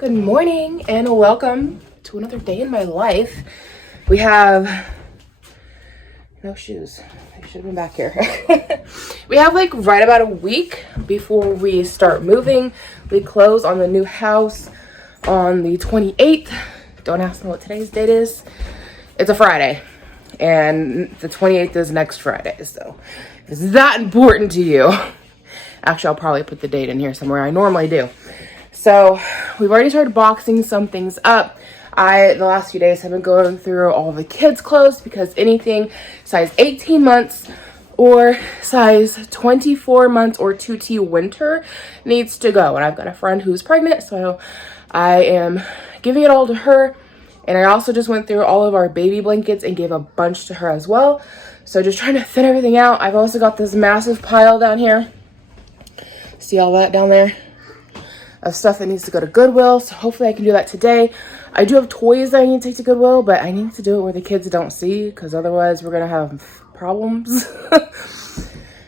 Good morning and welcome to another day in my life. We have no shoes. I should have been back here. We have like right about a week before we start moving. We close on the new house on the 28th. Don't ask me what today's date is. It's a Friday and the 28th is next Friday. So if it's that important to you, actually I'll probably put the date in here somewhere. I normally do. So we've already started boxing some things up. The last few days have been going through all the kids' clothes because anything size 18 months or size 24 months or 2T winter needs to go. And I've got a friend who's pregnant, so I am giving it all to her. And I also just went through all of our baby blankets and gave a bunch to her as well. So just trying to thin everything out. I've also got this massive pile down here. See all that down there? Of stuff that needs to go to Goodwill, so hopefully I can do that today. I do have toys that I need to take to Goodwill, but I need to do it where the kids don't see, because otherwise we're gonna have problems.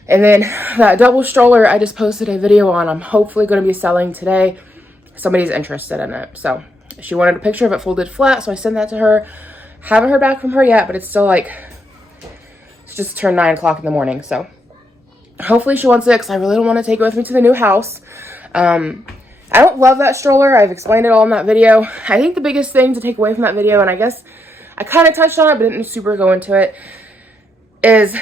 And then that double stroller I just posted a video on, I'm hopefully going to be selling today. Somebody's interested in it, so she wanted a picture of it folded flat, so I sent that to her. Haven't heard back from her yet, but it's still like, it's just turned 9 o'clock in the morning, so hopefully she wants it, because I really don't want to take it with me to the new house. I don't love that stroller. I've explained it all in that video. I think the biggest thing to take away from that video, and I guess I kind of touched on it, but didn't super go into it, is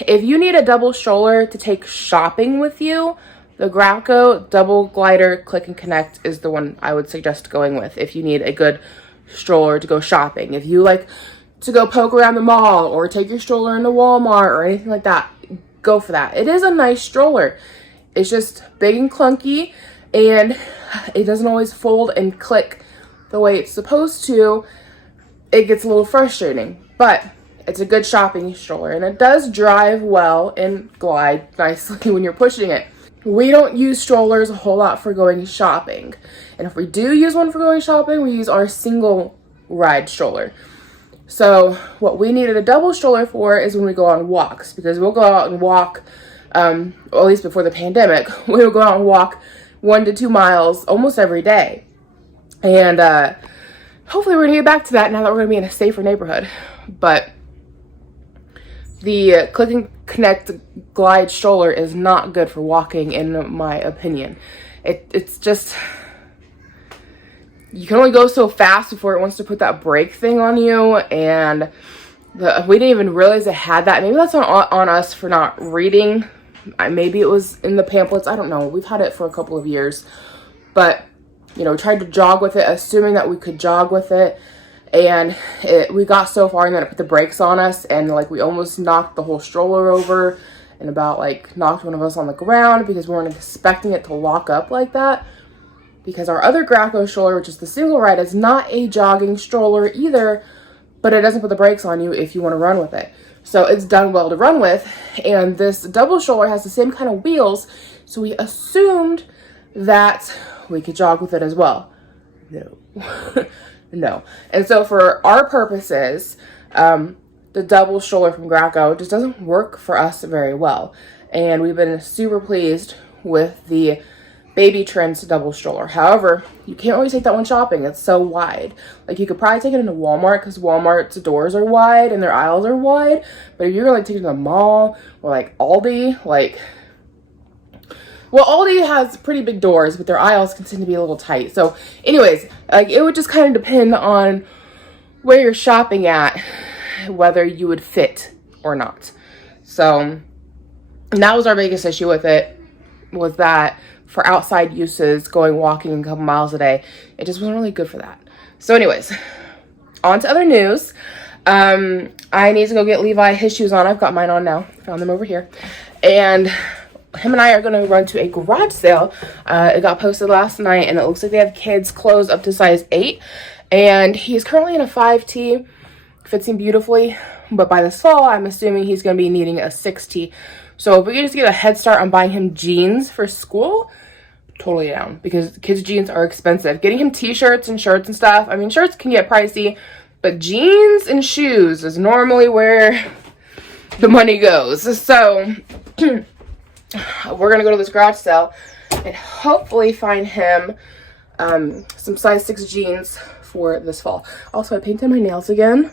if you need a double stroller to take shopping with you, the Graco Double Glider Click and Connect is the one I would suggest going with if you need a good stroller to go shopping. If you like to go poke around the mall or take your stroller into Walmart or anything like that, go for that. It is a nice stroller. It's just big and clunky, and it doesn't always fold and click the way it's supposed to. It gets a little frustrating, but it's a good shopping stroller, and it does drive well and glide nicely when you're pushing it. We don't use strollers a whole lot for going shopping, and if we do use one for going shopping, we use our single ride stroller. So what we needed a double stroller for is when we go on walks, because we'll go out and walk, or at least before the pandemic, we would go out and walk 1 to 2 miles almost every day. And hopefully we're gonna get back to that now that we're gonna be in a safer neighborhood. But the Click and Connect Glide stroller is not good for walking, in my opinion. It's just, you can only go so fast before it wants to put that brake thing on you, and we didn't even realize it had that. Maybe that's on us for not reading. Maybe it was in the pamphlets. I don't know. We've had it for a couple of years, but you know, we tried to jog with it, assuming that we could jog with it, and we got so far and then it put the brakes on us, and like we almost knocked the whole stroller over, and about like knocked one of us on the ground because we weren't expecting it to lock up like that. Because our other Graco stroller, which is the single ride, is not a jogging stroller either, but it doesn't put the brakes on you if you want to run with it. So it's done well to run with, and this double stroller has the same kind of wheels, so we assumed that we could jog with it as well. No. No. And so for our purposes, the double stroller from Graco just doesn't work for us very well. And we've been super pleased with the Baby Trends double stroller. However, you can't really take that one shopping. It's so wide. Like, you could probably take it into Walmart because Walmart's doors are wide and their aisles are wide. But if you're like taking it to the mall or like Aldi, like, well, Aldi has pretty big doors, but their aisles can tend to be a little tight. So anyways, like, it would just kind of depend on where you're shopping at, whether you would fit or not. So, and that was our biggest issue with it, was that for outside uses, going walking a couple miles a day, it just wasn't really good for that. So anyways, on to other news. I need to go get Levi his shoes on. I've got mine on now. Found them over here. And him and I are going to run to a garage sale. It got posted last night, and it looks like they have kids clothes up to size 8. And he's currently in a 5T. Fits him beautifully. But by this fall, I'm assuming he's going to be needing a 6T. So if we can just get a head start on buying him jeans for school, totally down, because kids' jeans are expensive. Getting him t-shirts and shirts and stuff, I mean, shirts can get pricey, but jeans and shoes is normally where the money goes. So we're gonna go to this garage sale and hopefully find him some size 6 jeans for this fall. Also, I painted my nails again.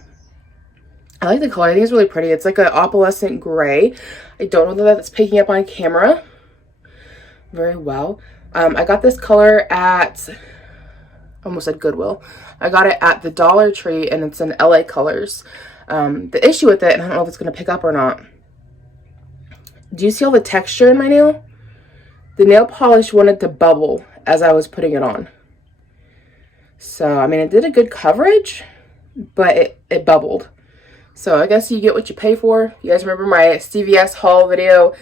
I like the color. I think it's really pretty. It's like an opalescent gray. I don't know that that's picking up on camera very well. I got this color at, almost said Goodwill. I got it at the Dollar Tree, and it's in LA Colors. The issue with it, and I don't know if it's going to pick up or not. Do you see all the texture in my nail? The nail polish wanted to bubble as I was putting it on. So, I mean, it did a good coverage, but it bubbled. So I guess you get what you pay for. You guys remember my CVS haul video?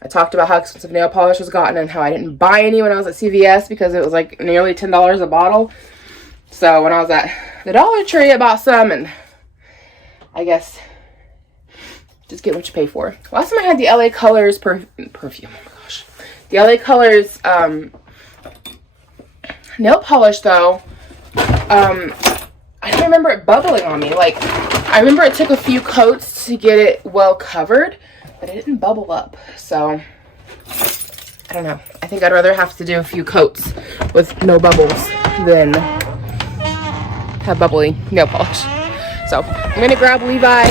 I talked about how expensive nail polish was gotten and how I didn't buy any when I was at CVS because it was like nearly $10 a bottle. So when I was at the Dollar Tree, I bought some, and I guess just get what you pay for. Last time I had the LA Colors perfume. Oh my gosh. The LA Colors nail polish though. I don't remember it bubbling on me. Like, I remember it took a few coats to get it well covered, but it didn't bubble up. So, I don't know. I think I'd rather have to do a few coats with no bubbles than have bubbly nail polish. So, I'm going to grab Levi.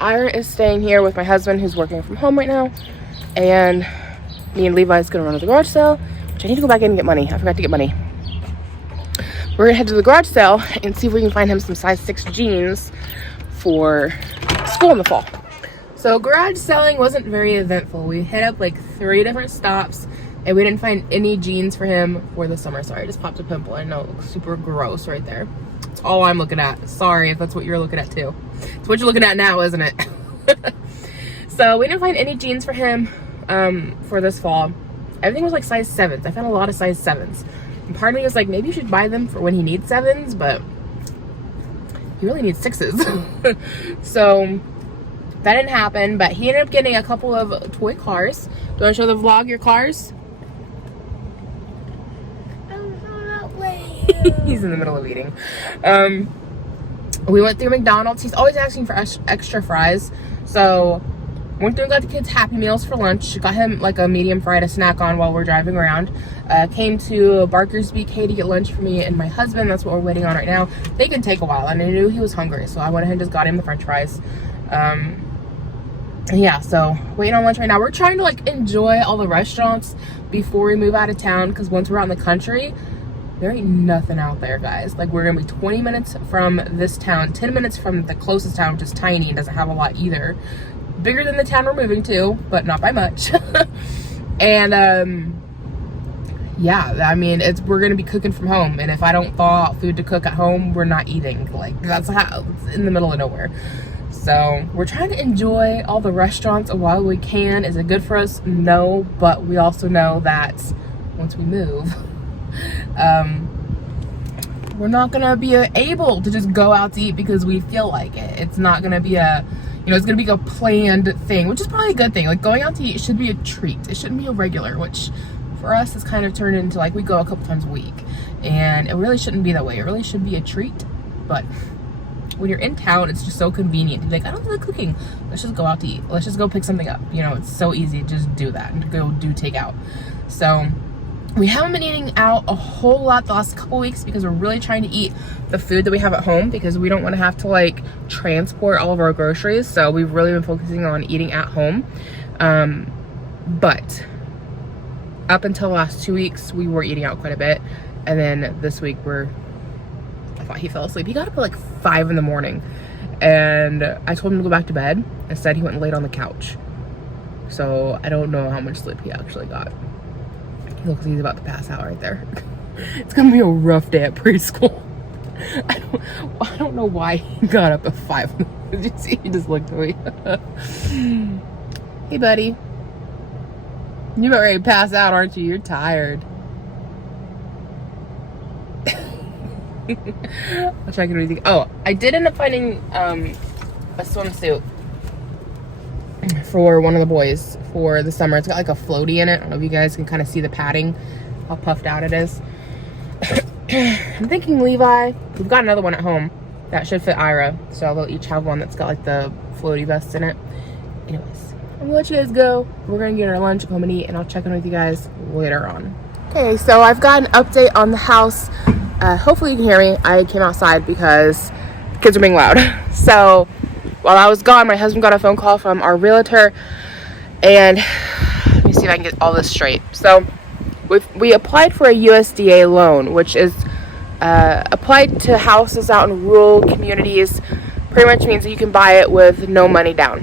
Ira is staying here with my husband, who's working from home right now. And me and Levi's going to run to the garage sale, which I need to go back in and get money. I forgot to get money. We're gonna head to the garage sale and see if we can find him some size 6 jeans for school in the fall. So garage selling wasn't very eventful. We hit up like 3 different stops and we didn't find any jeans for him for the summer. Sorry, I just popped a pimple. I know it looks super gross right there. That's all I'm looking at. Sorry if that's what you're looking at too. It's what you're looking at now, isn't it? So we didn't find any jeans for him for this fall. Everything was like size 7s. I found a lot of size 7s. And part of me was like, maybe you should buy them for when he needs 7s, but he really needs 6s. So that didn't happen, but he ended up getting a couple of toy cars. Do you want to show the vlog your cars? He's in the middle of eating. We went through McDonald's. He's always asking for extra fries. So went through and got the kids Happy Meals for lunch. Got him like a medium fry to snack on while we're driving around. Came to Barker's BK to get lunch for me and my husband. That's what we're waiting on right now. They could take a while, and I knew he was hungry, so I went ahead and just got him the french fries. Yeah, so waiting on lunch right now. We're trying to like enjoy all the restaurants before we move out of town, because once we're out in the country, there ain't nothing out there, guys. Like, we're gonna be 20 minutes from this town, 10 minutes from the closest town, which is tiny and doesn't have a lot either. Bigger than the town we're moving to, but not by much. And yeah, I mean, we're gonna be cooking from home, and if I don't thaw out food to cook at home, we're not eating. Like, that's how it's in the middle of nowhere. So we're trying to enjoy all the restaurants while we can. Is it good for us? No, but we also know that once we move, we're not gonna be able to just go out to eat because we feel like it. It's not gonna be it's gonna be a planned thing, which is probably a good thing. Like, going out to eat should be a treat. It shouldn't be a regular, which for us has kind of turned into like we go a couple times a week, and it really shouldn't be that way. It really should be a treat. But when you're in town, it's just so convenient. You're like, I don't feel like cooking. Let's just go out to eat. Let's just go pick something up. It's so easy to just do that and go do takeout. So we haven't been eating out a whole lot the last couple weeks because we're really trying to eat the food that we have at home, because we don't want to have to like transport all of our groceries. So we've really been focusing on eating at home. But up until the last 2 weeks, we were eating out quite a bit. And then this week I thought he fell asleep. He got up at like 5 in the morning, and I told him to go back to bed. Instead, he went and laid on the couch. So I don't know how much sleep he actually got. He looks like he's about to pass out right there. It's gonna be a rough day at preschool. I don't know why he got up at 5. Did you see? He just looked at me. Hey, buddy. You're about ready to pass out, aren't you? You're tired. I'll check it with you. Oh, I did end up finding a swimsuit for one of the boys for the summer. It's got like a floaty in it. I don't know if you guys can kind of see the padding, how puffed out it is. I'm thinking Levi. We've got another one at home that should fit Ira, so they'll each have one that's got like the floaty vest in it. Anyways, I'm gonna let you guys go. We're gonna get our lunch, go home and eat, and I'll check in with you guys later on. Okay, so I've got an update on the house. hopefully you can hear me. I came outside because the kids are being loud. So while I was gone, my husband got a phone call from our realtor, and let me see if I can get all this straight. So we applied for a USDA loan, which is applied to houses out in rural communities. Pretty much means that you can buy it with no money down,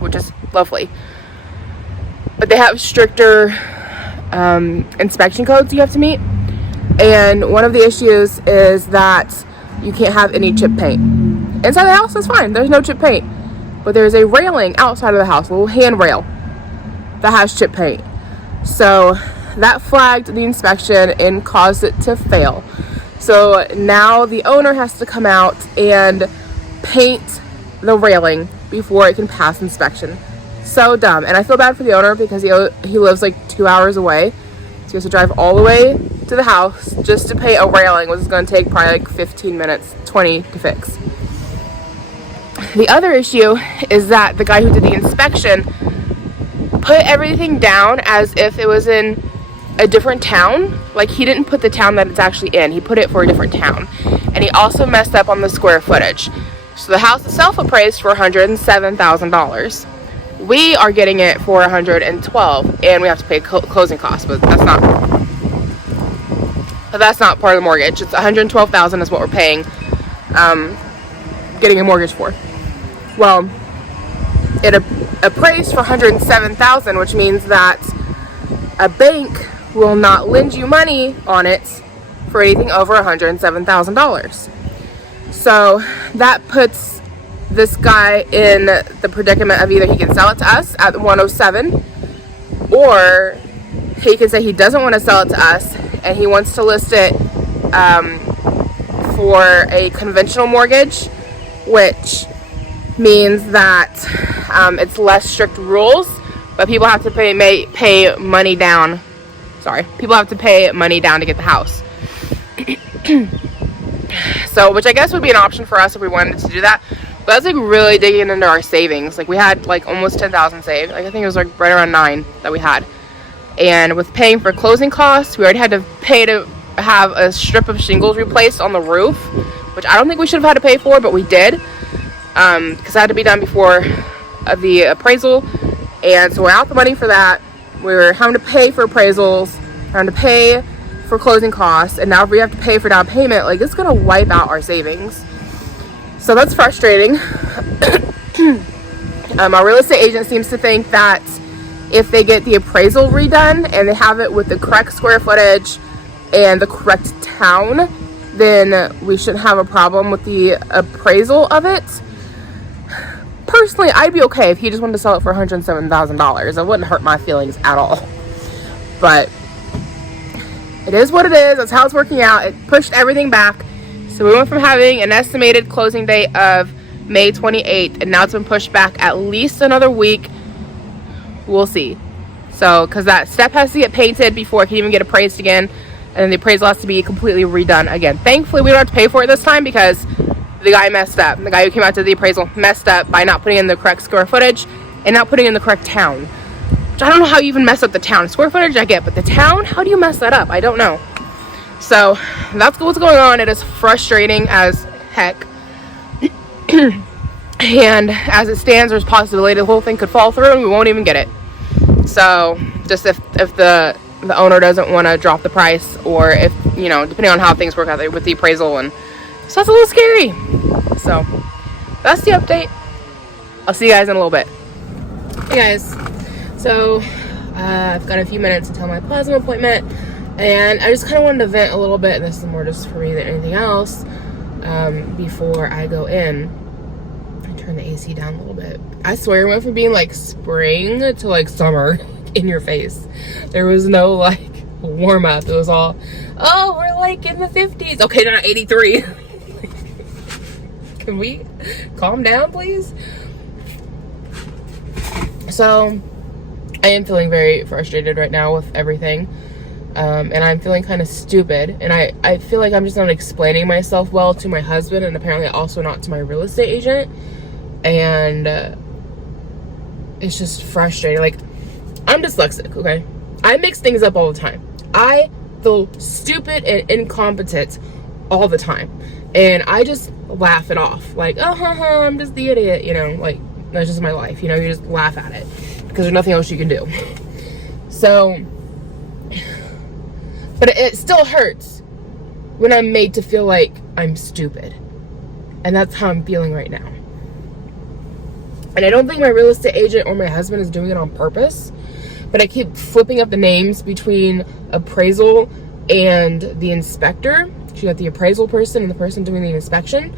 which is lovely. But they have stricter inspection codes you have to meet. And one of the issues is that you can't have any chip paint. Inside the house is fine. There's no chip paint. But there's a railing outside of the house, a little handrail that has chip paint. So that flagged the inspection and caused it to fail. So now the owner has to come out and paint the railing before it can pass inspection. So dumb. And I feel bad for the owner because he lives like 2 hours away. So he has to drive all the way to the house just to paint a railing, which is going to take probably like 15 minutes, 20 to fix. The other issue is that the guy who did the inspection put everything down as if it was in a different town. Like, he didn't put the town that it's actually in. He put it for a different town. And he also messed up on the square footage. So the house itself appraised for $107,000. We are getting it for $112,000, and we have to pay closing costs, but that's not part of the mortgage. It's $112,000 is what we're paying, getting a mortgage for. Well, it appraised for $107,000, which means that a bank will not lend you money on it for anything over $107,000. So that puts this guy in the predicament of either he can sell it to us at 107, or he can say he doesn't want to sell it to us and he wants to list it for a conventional mortgage, which means that it's less strict rules, but people have to pay money down. People have to pay money down to get the house. So, which I guess would be an option for us if we wanted to do that. But that's like really digging into our savings. Like, we had like almost 10,000 saved. Like, I think it was like right around 9 that we had. And with paying for closing costs, we already had to pay to have a strip of shingles replaced on the roof, which I don't think we should have had to pay for, but we did, because that had to be done before the appraisal. And so we're out the money for that. We were having to pay for appraisals, having to pay for closing costs, and now if we have to pay for down payment, like, it's gonna wipe out our savings. So that's frustrating. Our real estate agent seems to think that if they get the appraisal redone and they have it with the correct square footage and the correct town, then we shouldn't have a problem with the appraisal of it. Personally, I'd be okay if he just wanted to sell it for $107,000. It wouldn't hurt my feelings at all. But it is what it is. That's how it's working out. It pushed everything back. So we went from having an estimated closing date of May 28th, and now it's been pushed back at least another week. We'll see. So, because that step has to get painted before it can even get appraised again, and then the appraisal has to be completely redone again. Thankfully, we don't have to pay for it this time because the guy messed up. The guy who came out to the appraisal messed up by not putting in the correct square footage and not putting in the correct town. Which I don't know how you even mess up the town. Square footage I get, but the town, how do you mess that up? I don't know. So that's what's going on. It is frustrating as heck. And as it stands, there's a possibility the whole thing could fall through and we won't even get it. So just if the owner doesn't want to drop the price, or if, you know, depending on how things work out there with the appraisal, and so that's a little scary. So that's the update. I'll see you guys in a little bit. Hey guys, so I've got a few minutes until my plasma appointment, and I just kind of wanted to vent a little bit, and this is more just for me than anything else, before I go in. Turn the AC down a little bit. I swear it went from being like spring to like summer in your face. There was no like warm up. It was all, oh, we're like in the 50s. Okay, not 83. Can we calm down, please? So I am feeling very frustrated right now with everything. And I'm feeling kind of stupid. And I feel like I'm just not explaining myself well to my husband, and apparently also not to my real estate agent. And it's just frustrating. Like, I'm dyslexic, okay? I mix things up all the time. I feel stupid and incompetent all the time. And I just laugh it off. Like, oh, I'm just the idiot, you know, like, that's just my life, you know, you just laugh at it because there's nothing else you can do. So, but it still hurts when I'm made to feel like I'm stupid. And that's how I'm feeling right now. And I don't think my real estate agent or my husband is doing it on purpose, but I keep flipping up the names between appraisal and the inspector. So you got the appraisal person and the person doing the inspection.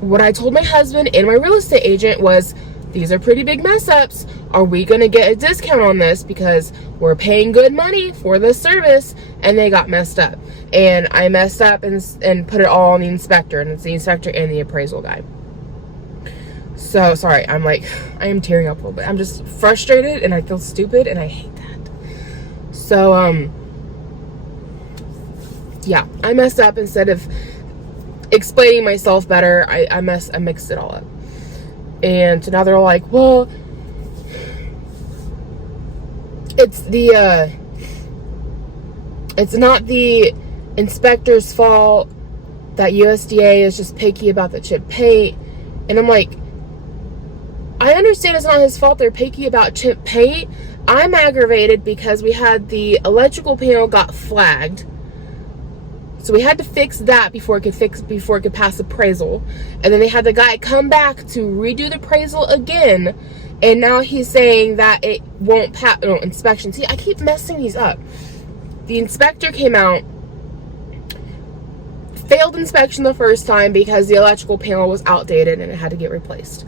What I told my husband and my real estate agent was, these are pretty big mess ups. Are we going to get a discount on this? Because we're paying good money for this service, and they got messed up. And I messed up and put it all on the inspector, and it's the inspector and the appraisal guy. So, sorry, I am tearing up a little bit. I'm just frustrated, and I feel stupid, and I hate that. So, yeah, I messed up. Instead of explaining myself better, I mixed it all up. And so now they're all like, well, it's not the inspector's fault that USDA is just picky about the chip paint. And I'm like, I understand it's not his fault they're picky about chip paint. I'm aggravated because we had the electrical panel got flagged. So we had to fix that before it could pass appraisal. And then they had the guy come back to redo the appraisal again. And now he's saying that it won't pass inspection. See, I keep messing these up. The inspector came out, failed inspection the first time because the electrical panel was outdated and it had to get replaced.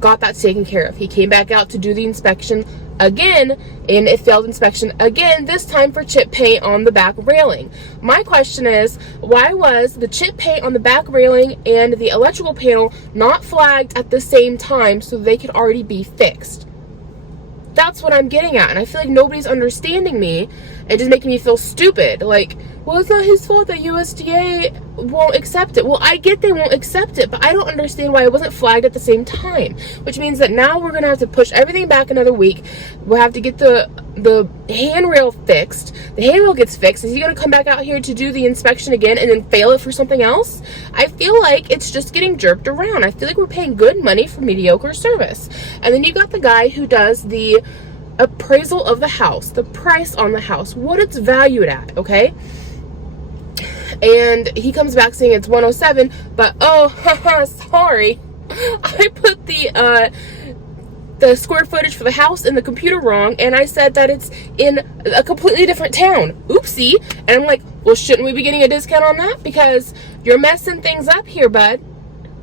Got that taken care of. He came back out to do the inspection again, and it failed inspection again, this time for chip paint on the back railing. My question is, why was the chip paint on the back railing and the electrical panel not flagged at the same time so they could already be fixed? That's what I'm getting at, and I feel like nobody's understanding me and just making me feel stupid. Like, well, it's not his fault that USDA won't accept it. Well, I get they won't accept it, but I don't understand why it wasn't flagged at the same time, which means that now we're going to have to push everything back another week. We'll have to get the handrail fixed. The handrail gets fixed. Is he going to come back out here to do the inspection again and then fail it for something else? I feel like it's just getting jerked around. I feel like we're paying good money for mediocre service. And then you got the guy who does the appraisal of the house, the price on the house, what it's valued at, okay? And he comes back saying it's 107, but oh, sorry, I put the square footage for the house in the computer wrong, and I said that it's in a completely different town. Oopsie. And I'm like, well, shouldn't we be getting a discount on that? Because you're messing things up here, bud.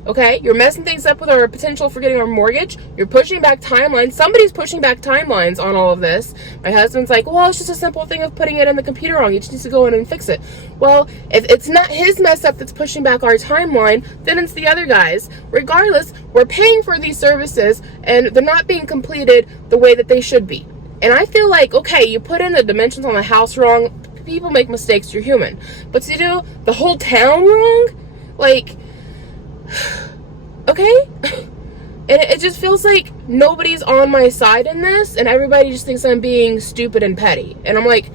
Okay, you're messing things up with our potential for getting our mortgage. You're pushing back timelines. Somebody's pushing back timelines on all of this. My husband's like, well, it's just a simple thing of putting it in the computer wrong. He just needs to go in and fix it. Well, if it's not his mess up that's pushing back our timeline, then it's the other guys. Regardless, we're paying for these services and they're not being completed the way that they should be. And I feel like, okay, you put in the dimensions on the house wrong. People make mistakes. You're human. But to do the whole town wrong, like, okay? And it just feels like nobody's on my side in this, and everybody just thinks I'm being stupid and petty. And I'm like,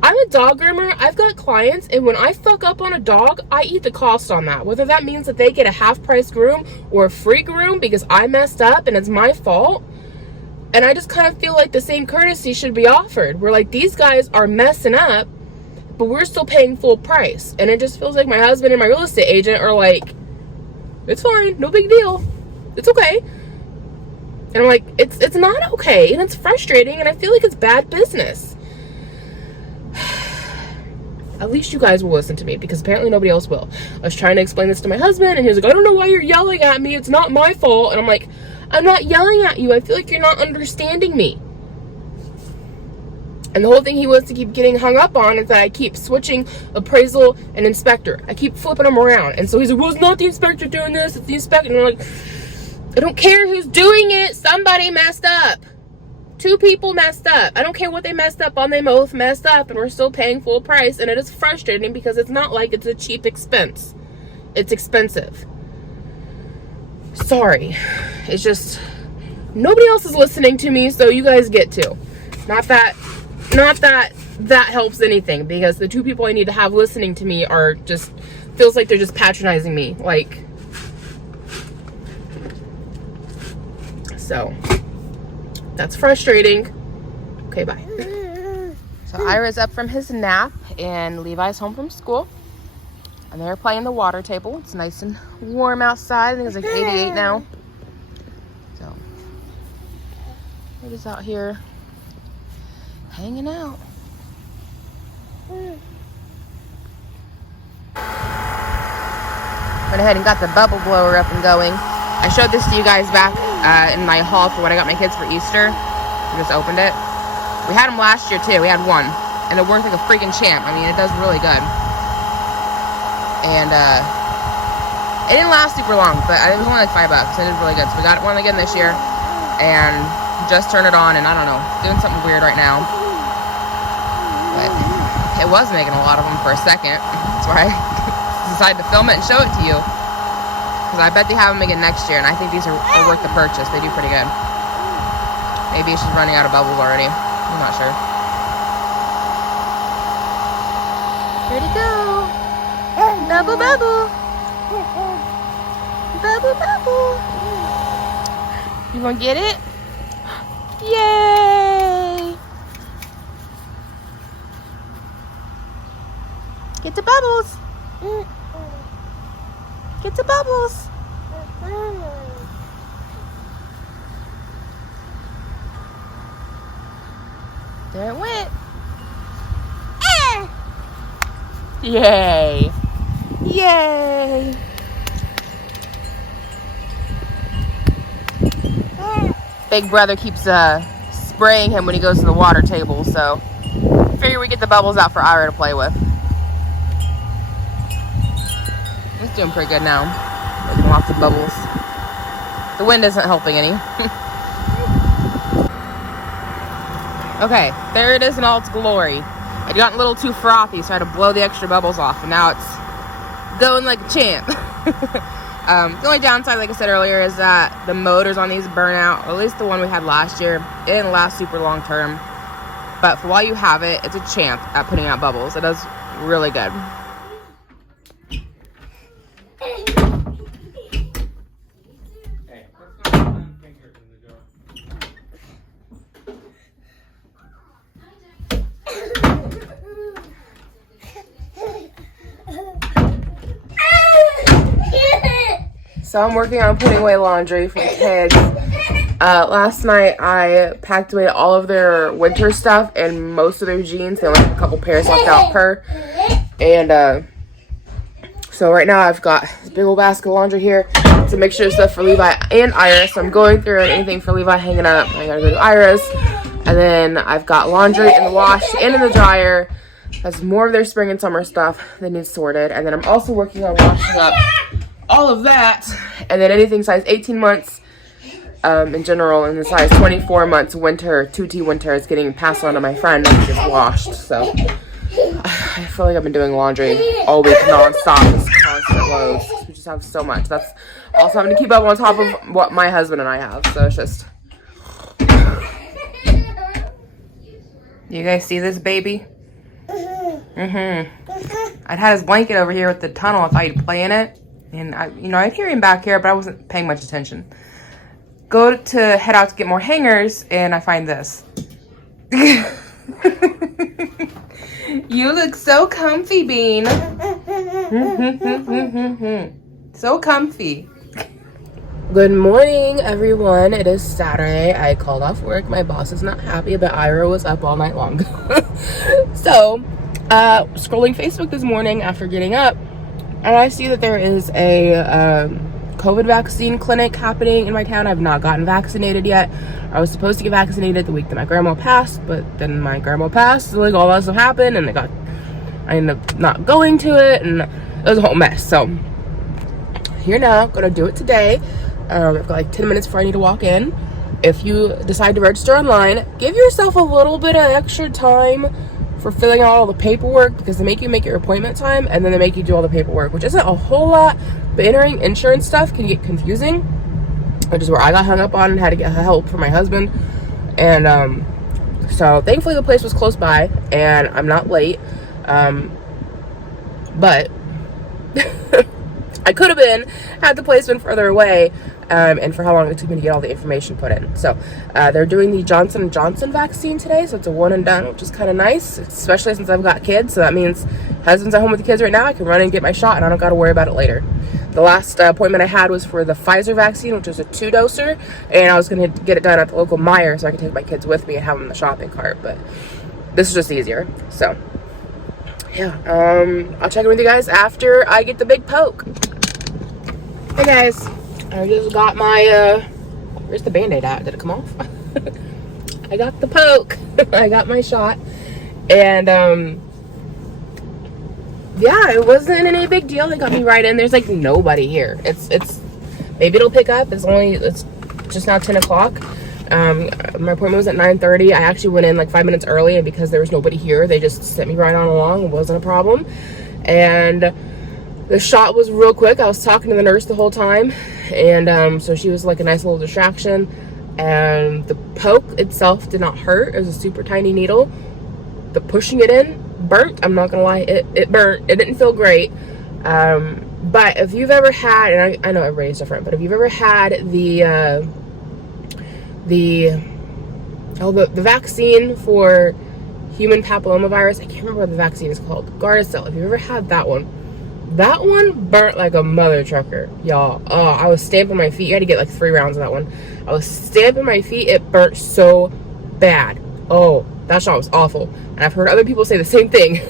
I'm a dog groomer. I've got clients, and when I fuck up on a dog, I eat the cost on that. Whether that means that they get a half-price groom or a free groom because I messed up and it's my fault. And I just kind of feel like the same courtesy should be offered. We're like, these guys are messing up, but we're still paying full price. And it just feels like my husband and my real estate agent are like, it's fine, no big deal, it's okay. And I'm like, it's not okay, and it's frustrating, and I feel like it's bad business. At least you guys will listen to me, because apparently nobody else will. I was trying to explain this to my husband, and he was like, I don't know why you're yelling at me, it's not my fault. And I'm like, I'm not yelling at you, I feel like you're not understanding me. And the whole thing he wants to keep getting hung up on is that I keep switching appraisal and inspector. I keep flipping them around. And so he's like, well, it's not the inspector doing this, it's the inspector. And I'm like, I don't care who's doing it. Somebody messed up. 2 people messed up. I don't care what they messed up on. They both messed up, and we're still paying full price. And it is frustrating because it's not like it's a cheap expense. It's expensive. Sorry. It's just, nobody else is listening to me, so you guys get to. Not that that helps anything, because the two people I need to have listening to me are just, feels like they're just patronizing me. Like, so that's frustrating. Okay, bye. So Ira's up from his nap and Levi's home from school. And they're playing the water table. It's nice and warm outside. I think it's like 88 now. So we're just out here hanging out. Went ahead and got the bubble blower up and going. I showed this to you guys back in my haul for when I got my kids for Easter. I just opened it. We had them last year too. We had one. And it worked like a freaking champ. I mean, it does really good. And it didn't last super long, but it was only like $5. It did really good. So we got one again this year, and just turned it on, and I don't know, doing something weird right now. But it was making a lot of them for a second. That's why I decided to film it and show it to you, because I bet they have them again next year, and I think these are worth the purchase. They do pretty good. Maybe she's running out of bubbles already. I'm not sure. Here to go. Bubble, bubble. Bubble, bubble. You want to get it? Yay! Get the bubbles. Get the bubbles. There it went. Yay! Yay! Big brother keeps spraying him when he goes to the water table, so figure we get the bubbles out for Ira to play with. It's doing pretty good now. Making lots of bubbles. The wind isn't helping any. Okay, there it is in all its glory. I'd gotten a little too frothy, so I had to blow the extra bubbles off, and now it's going like a champ. The only downside, like I said earlier, is that the motors on these burn out. At least the one we had last year, it didn't last super long term, but for while you have it, it's a champ at putting out bubbles. It does really good. So I'm working on putting away laundry for the kids. Last night I packed away all of their winter stuff and most of their jeans. They only have a couple pairs left out per. And so right now I've got this big old basket of laundry here. It's a mixture of stuff for Levi and Iris. So I'm going through anything for Levi hanging up. I gotta go to Iris. And then I've got laundry in the wash and in the dryer. That's more of their spring and summer stuff that needs sorted. And then I'm also working on washing up all of that, and then anything size 18 months in general, and the size 24 months winter, 2T winter, is getting passed on to my friend and gets washed. So I feel like I've been doing laundry all week non-stop, just constant loads. We just have so much. That's also having to keep up on top of what my husband and I have. So it's just, you guys see this baby? I'd had his blanket over here with the tunnel. I thought he'd play in it. And I'd hear him back here, but I wasn't paying much attention. Go to head out to get more hangers, and I find this. You look so comfy, Bean. So comfy. Good morning, everyone. It is Saturday. I called off work. My boss is not happy, but Ira was up all night long. So, scrolling Facebook this morning after getting up, and I see that there is a COVID vaccine clinic happening in my town. I've not gotten vaccinated yet. I was supposed to get vaccinated the week that my grandma passed, but then my grandma passed, so like all that stuff happened, and I ended up not going to it, and it was a whole mess. So here now, gonna do it today. I've got like 10 minutes before I need to walk in. If you decide to register online, give yourself a little bit of extra time for filling out all the paperwork, because they make you make your appointment time and then they make you do all the paperwork, which isn't a whole lot, but entering insurance stuff can get confusing, which is where I got hung up on and had to get help from my husband. And So thankfully the place was close by and I'm not late. But I could have been had the place been further away, and for how long it took me to get all the information put in. So they're doing the Johnson & Johnson vaccine today, so it's a one and done, which is kind of nice, especially since I've got kids. So that means husband's at home with the kids right now. I can run and get my shot and I don't got to worry about it later. The last appointment I had was for the Pfizer vaccine, which was a 2-doser, and I was going to get it done at the local Meijer so I could take my kids with me and have them in the shopping cart, but this is just easier. So yeah, I'll check in with you guys after I get the big poke. Hey guys, I just got my, where's the Band-Aid at? Did it come off? I got the poke. I got my shot. And, yeah, it wasn't any big deal. They got me right in. There's like nobody here. It's, maybe it'll pick up. It's just now 10 o'clock. My appointment was at 9:30. I actually went in like 5 minutes early, and because there was nobody here, they just sent me right on along. It wasn't a problem. And the shot was real quick. I was talking to the nurse the whole time, and so she was like a nice little distraction. And the poke itself did not hurt. It was a super tiny needle. The pushing it in burnt. I'm not gonna lie, it burnt. It didn't feel great. But if you've ever had, and I know everybody's different, but if you've ever had the vaccine for human papillomavirus, I can't remember what the vaccine is called, Gardasil. If you've ever had that one burnt like a mother trucker, y'all. Oh, I was stamping my feet. You had to get like 3 rounds of that one. I was stamping my feet. It burnt so bad. Oh, that shot was awful. And I've heard other people say the same thing.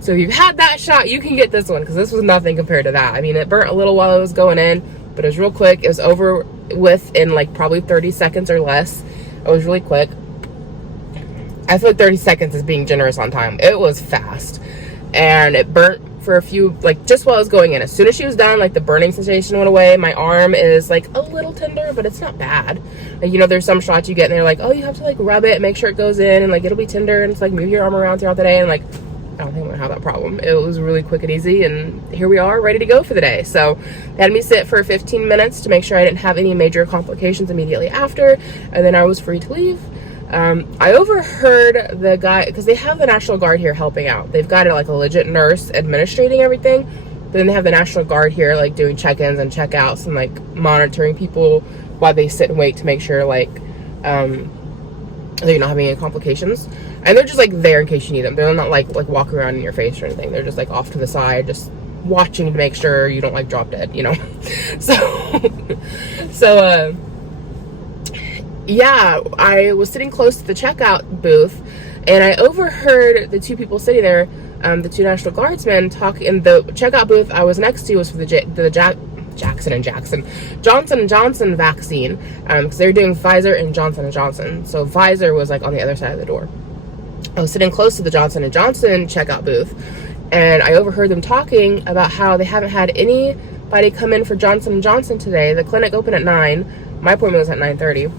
So if you've had that shot, you can get this one, because this was nothing compared to that. I mean, it burnt a little while it was going in, but it was real quick. It was over with in like probably 30 seconds or less. It was really quick. I feel like 30 seconds is being generous on time. It was fast. And it burnt for a few, like just while I was going in. As soon as she was done, like the burning sensation went away. My arm is like a little tender, but it's not bad. Like, you know, there's some shots you get and they're like, oh, you have to like rub it, make sure it goes in, and like it'll be tender, and it's like move your arm around throughout the day. And like, I don't think I'm gonna have that problem. It was really quick and easy, and here we are ready to go for the day. So they had me sit for 15 minutes to make sure I didn't have any major complications immediately after, and then I was free to leave. I overheard the guy, because they have the National Guard here helping out. They've got like a legit nurse administrating everything, but then they have the National Guard here like doing check-ins and check-outs and like monitoring people while they sit and wait to make sure like that you're not having any complications. And they're just like there in case you need them. They're not like walking around in your face or anything. They're just like off to the side, just watching to make sure you don't like drop dead, you know. So yeah, I was sitting close to the checkout booth, and I overheard the 2 people sitting there, the 2 National Guardsmen, talk in the checkout booth I was next to was for the Johnson & Johnson vaccine, because they were doing Pfizer and Johnson & Johnson. So Pfizer was like on the other side of the door. I was sitting close to the Johnson & Johnson checkout booth, and I overheard them talking about how they haven't had anybody come in for Johnson & Johnson today. The clinic opened at 9. My appointment was at 9:30.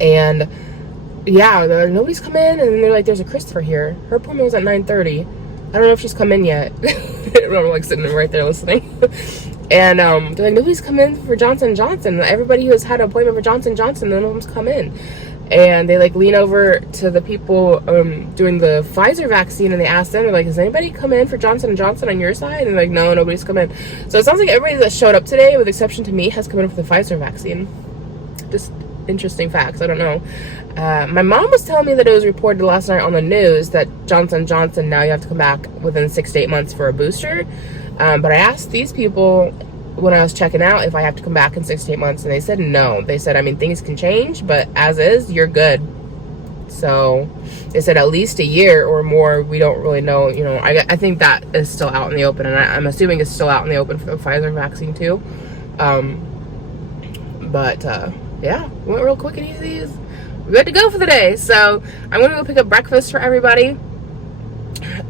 And yeah, like, nobody's come in, and they're like, there's a Christopher here. Her appointment was at 9:30. I don't know if she's come in yet. I'm like sitting right there listening. And they're like, nobody's come in for Johnson & Johnson. Everybody who has had an appointment for Johnson & Johnson, none of them's come in. And they like lean over to the people doing the Pfizer vaccine, and they ask them, they're like, has anybody come in for Johnson & Johnson on your side? And they're like, no, nobody's come in. So it sounds like everybody that showed up today, with exception to me, has come in for the Pfizer vaccine. Just interesting facts. I don't know. My mom was telling me that it was reported last night on the news that Johnson & Johnson, now you have to come back within 6 to 8 months for a booster. But I asked these people when I was checking out if I have to come back in 6 to 8 months, and they said no. They said, I mean, things can change, but as is, you're good. So they said at least a year or more. We don't really know. You know, I think that is still out in the open, and I'm assuming it's still out in the open for the Pfizer vaccine too. Yeah, went real quick and easy. We're good to go for the day. So I'm gonna go pick up breakfast for everybody,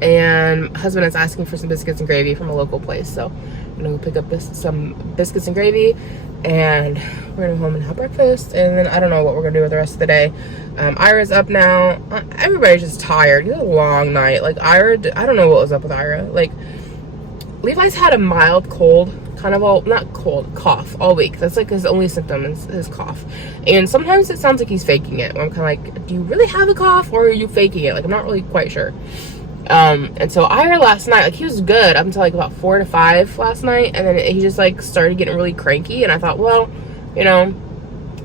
and husband is asking for some biscuits and gravy from a local place, so I'm gonna go pick up some biscuits and gravy, and we're gonna go home and have breakfast. And then I don't know what we're gonna do with the rest of the day. Ira's up now. Everybody's just tired. It was a long night. Like Ira, I don't know what was up with Ira. Like Levi's had a mild cold, kind of not cold, cough all week. That's like his only symptom is his cough. And sometimes it sounds like he's faking it. I'm kind of like, do you really have a cough or are you faking it? Like, I'm not really quite sure. And so Ira last night, like, he was good up until like about 4 to 5 last night. And then he just like started getting really cranky. And I thought, well, you know,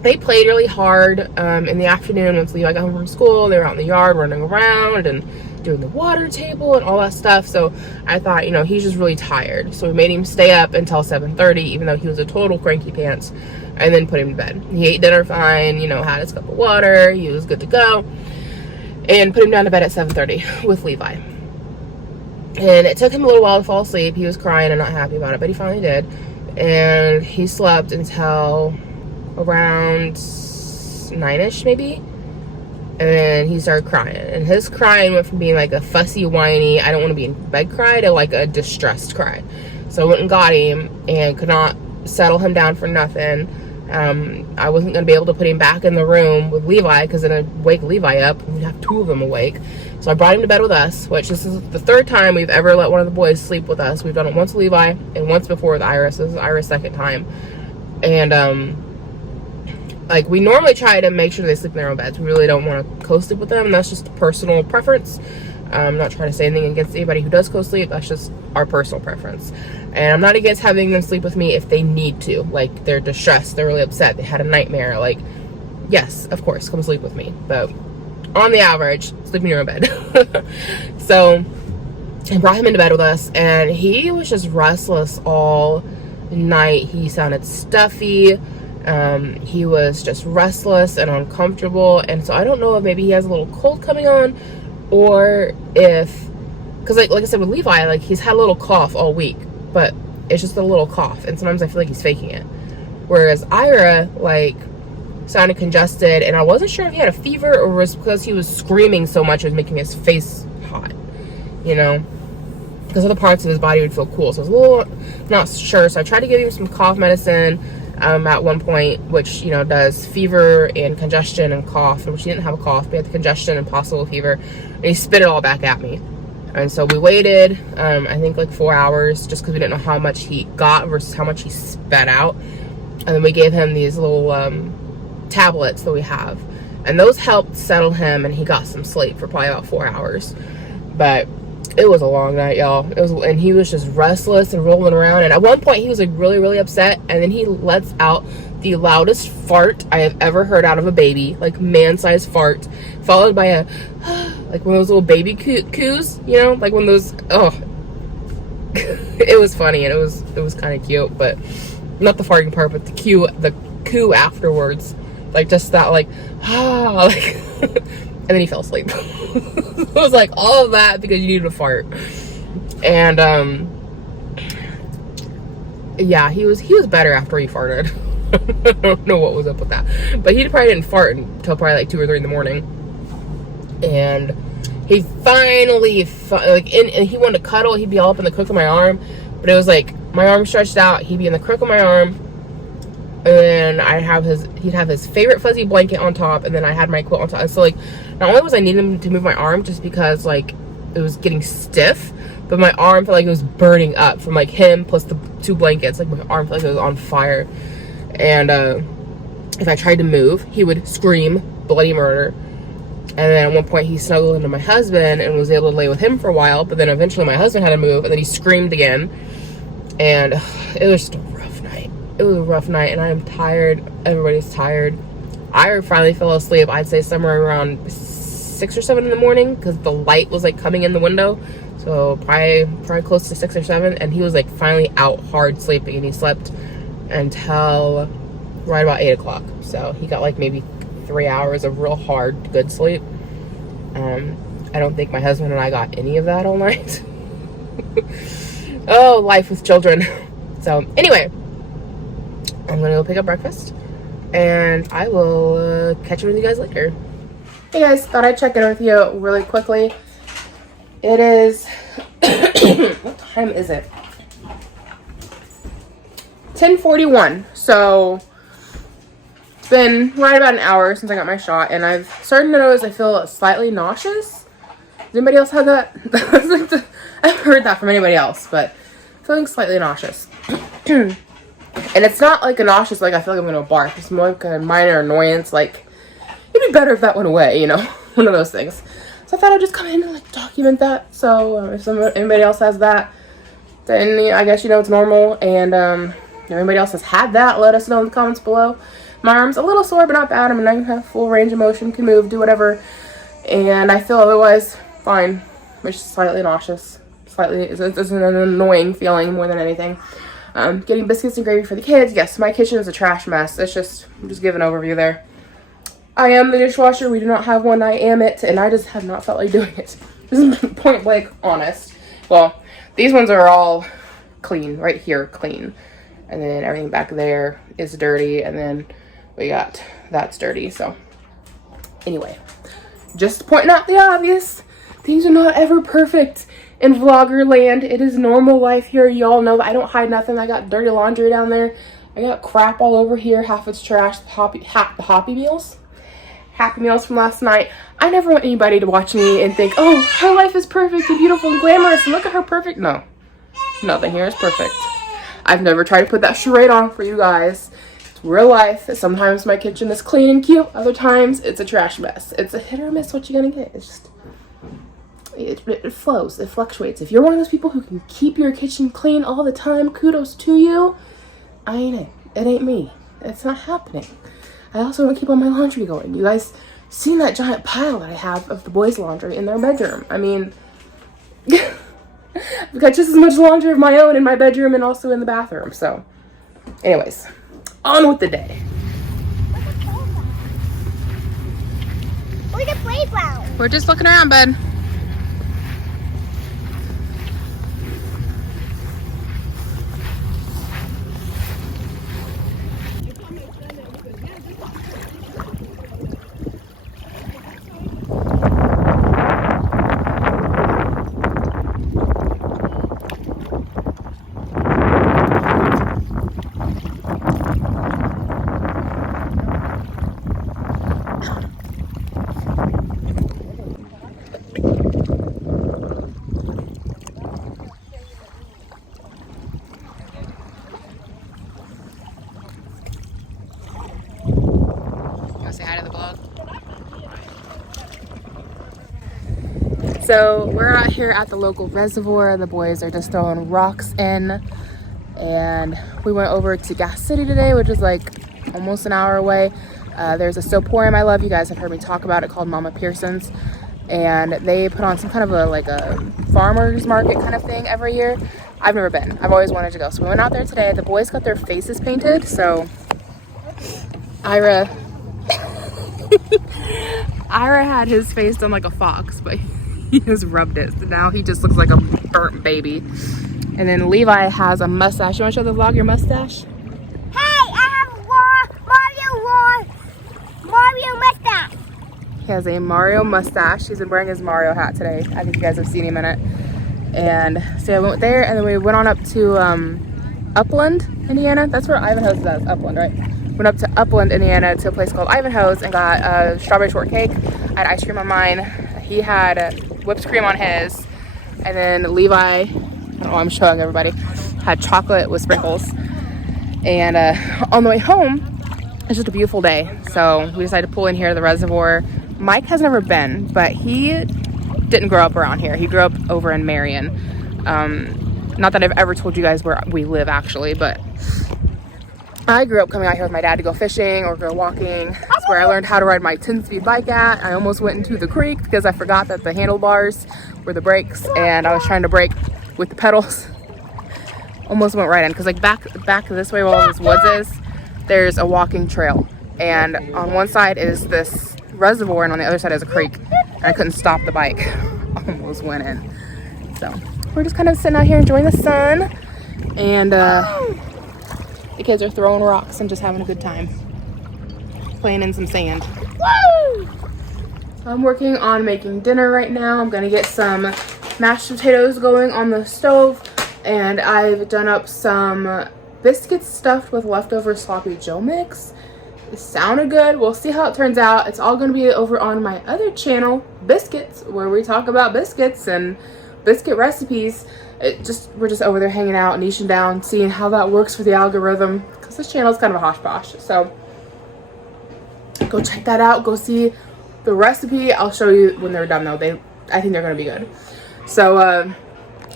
they played really hard in the afternoon once Levi got home from school. They were out in the yard running around and doing the water table and all that stuff. So I thought, you know, he's just really tired. So we made him stay up until 7:30, even though he was a total cranky pants, and then put him to bed. He ate dinner fine, you know, had his cup of water. He was good to go. And put him down to bed at 7:30 with Levi. And it took him a little while to fall asleep. He was crying and not happy about it, but he finally did. And he slept until around 9ish maybe, and then he started crying, and his crying went from being like a fussy, whiny, I don't want to be in bed cry, to like a distressed cry. So I went and got him and could not settle him down for nothing. I wasn't going to be able to put him back in the room with Levi, because then I'd wake Levi up and we'd have two of them awake. So I brought him to bed with us, which this is the third time we've ever let one of the boys sleep with us. We've done it once with Levi and once before with Iris. This is Iris' second time. And like, we normally try to make sure they sleep in their own beds. We really don't want to co-sleep with them. That's just a personal preference. I'm not trying to say anything against anybody who does co-sleep. That's just our personal preference. And I'm not against having them sleep with me if they need to. Like, they're distressed, they're really upset, they had a nightmare. Like, yes, of course, come sleep with me. But on the average, sleep in your own bed. So I brought him into bed with us, and he was just restless all night. He sounded stuffy. He was just restless and uncomfortable, and so I don't know if maybe he has a little cold coming on, or if, because like I said with Levi, like, he's had a little cough all week, but it's just a little cough, and sometimes I feel like he's faking it. Whereas Ira, like, sounded congested, and I wasn't sure if he had a fever or was because he was screaming so much it was making his face hot, you know, because other parts of his body would feel cool. So I was a little not sure, so I tried to give him some cough medicine at one point, which, you know, does fever and congestion and cough, which he didn't have a cough, but he had the congestion and possible fever, and he spit it all back at me. And so we waited, I think like 4 hours, just because we didn't know how much he got versus how much he spat out. And then we gave him these little tablets that we have, and those helped settle him, and he got some sleep for probably about 4 hours. But it was a long night, y'all. It was, and he was just restless and rolling around, and at one point he was like really, really upset, and then he lets out the loudest fart I have ever heard out of a baby, like man-sized fart, followed by a like one of those little baby coos, you know, like one of those. Oh, it was funny, and it was kind of cute, but not the farting part, but the coo afterwards, like just that, like like and then he fell asleep. It was like all of that because you needed a fart. And yeah, he was better after he farted. I don't know what was up with that, but he probably didn't fart until probably like 2 or 3 in the morning. And he finally and he wanted to cuddle. He'd be all up in the crook of my arm, but it was like my arm stretched out, he'd be in the crook of my arm, and he'd have his favorite fuzzy blanket on top, and then I had my quilt on top. And so, like, not only was I needing him to move my arm just because, like, it was getting stiff, but my arm felt like it was burning up from, like, him plus the 2 blankets. Like, my arm felt like it was on fire. And if I tried to move, he would scream bloody murder. And then at one point he snuggled into my husband and was able to lay with him for a while, but then eventually my husband had to move, and then he screamed again. And it was just a rough night. It was a rough night, and I am tired. Everybody's tired. I finally fell asleep, I'd say somewhere around 6 or 7 in the morning, because the light was like coming in the window. So probably close to 6 or 7, and he was like finally out hard sleeping, and he slept until right about 8 o'clock. So he got like maybe 3 hours of real hard, good sleep. I don't think my husband and I got any of that all night. Oh, life with children. So anyway, I'm gonna go pick up breakfast, and I will catch up with you guys later. Hey guys, thought I'd check in with you really quickly. It is what time is it? 10:41. So it's been right about an hour since I got my shot, and I've started to notice I feel slightly nauseous. Does anybody else have that? I've heard that from anybody else, but feeling slightly nauseous. And it's not like a nauseous, like I feel like I'm gonna barf. It's more like a minor annoyance, like it'd be better if that went away, you know? One of those things. So I thought I'd just come in and like document that. So if anybody else has that, then yeah, I guess you know it's normal. And if anybody else has had that, let us know in the comments below. My arm's a little sore, but not bad. I mean, I have full range of motion, can move, do whatever. And I feel otherwise fine. It's just slightly nauseous. It's an annoying feeling more than anything. Getting biscuits and gravy for the kids. Yes, my kitchen is a trash mess. I'm just giving an overview there. I am the dishwasher. We do not have one. I am it, and I just have not felt like doing it. This is point blank honest. Well, these ones are all clean. Right here, clean. And then everything back there is dirty, and then we got that's dirty. So anyway, just pointing out the obvious. Things are not ever perfect in vlogger land. It is normal life here. Y'all know that I don't hide nothing. I got dirty laundry down there. I got crap all over here. Half it's trash. The Happy Meals from last night. I never want anybody to watch me and think, oh, her life is perfect and beautiful and glamorous and look at her perfect. No, nothing here is perfect. I've never tried to put that charade on for you guys. It's real life. Sometimes my kitchen is clean and cute. Other times it's a trash mess. It's a hit or miss what you're gonna get. It's just it flows, it fluctuates. If you're one of those people who can keep your kitchen clean all the time, kudos to you. I ain't it. It ain't me. It's not happening. I also want to keep all my laundry going. You guys seen that giant pile that I have of the boys' laundry in their bedroom? I mean, I've got just as much laundry of my own in my bedroom and also in the bathroom. So, anyways, on with the day. Look at the playground. We're just looking around, bud. Say hi to the vlog. So we're out here at the local reservoir. The boys are just throwing rocks in, and we went over to Gas City today, which is like almost an hour away. There's a soporium I love. You guys have heard me talk about it, called Mama Pearson's, and they put on some kind of a farmer's market kind of thing every year. I've never been. I've always wanted to go. So we went out there today. The boys got their faces painted. So Ira had his face done like a fox, but he just rubbed it. So now he just looks like a burnt baby. And then Levi has a mustache. You want to show the vlog your mustache? Hey, I have Mario mustache. He has a Mario mustache. He's been wearing his Mario hat today. I think you guys have seen him in it. And so I went there, and then we went on up to Upland, Indiana. That's where Ivanhoe's is at, Upland, right? Went up to Upland, Indiana to a place called Ivanhoe's and got a strawberry shortcake. I had ice cream on mine. He had whipped cream on his. And then Levi, oh, I'm showing everybody, had chocolate with sprinkles. And on the way home, it's just a beautiful day. So we decided to pull in here to the reservoir. Mike has never been, but he didn't grow up around here. He grew up over in Marion. Not that I've ever told you guys where we live actually, but I grew up coming out here with my dad to go fishing or go walking. That's where I learned how to ride my 10-speed bike at. I almost went into the creek because I forgot that the handlebars were the brakes, and I was trying to brake with the pedals. Almost went right in, because like back this way where all this woods is, there's a walking trail, and on one side is this reservoir and on the other side is a creek, and I couldn't stop the bike. Almost went in. So we're just kind of sitting out here enjoying the sun, and the kids are throwing rocks and just having a good time playing in some sand. Woo! I'm working on making dinner right now. I'm gonna get some mashed potatoes going on the stove, and I've done up some biscuits stuffed with leftover sloppy Joe mix. It sounded good. We'll see how it turns out. It's all gonna be over on my other channel, Biscuits, where we talk about biscuits and biscuit recipes. we're just over there hanging out, niching down, seeing how that works for the algorithm, because this channel is kind of a hosh-posh. So go check that out. Go see the recipe. I'll show you when they're done though. I think they're gonna be good. So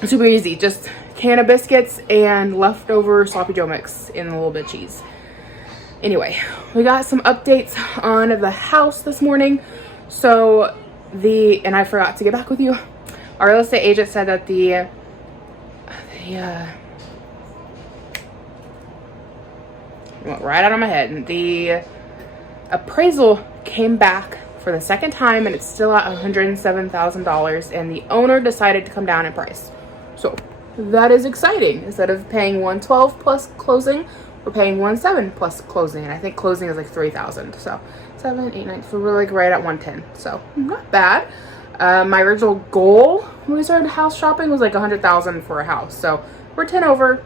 it's super easy. Just can of biscuits and leftover sloppy joe mix and a little bit of cheese. Anyway, we got some updates on the house this morning. So and I forgot to get back with you. Our real estate agent said that the went right out of my head. The appraisal came back for the second time and it's still at $107,000, and the owner decided to come down in price. So that is exciting. Instead of paying $112 plus closing, we're paying $107 plus closing, and I think closing is like $3,000. So 7, 8, 9, so we're like right at 110. So not bad. My original goal when we started house shopping was like $100,000 for a house. So we're 10 over.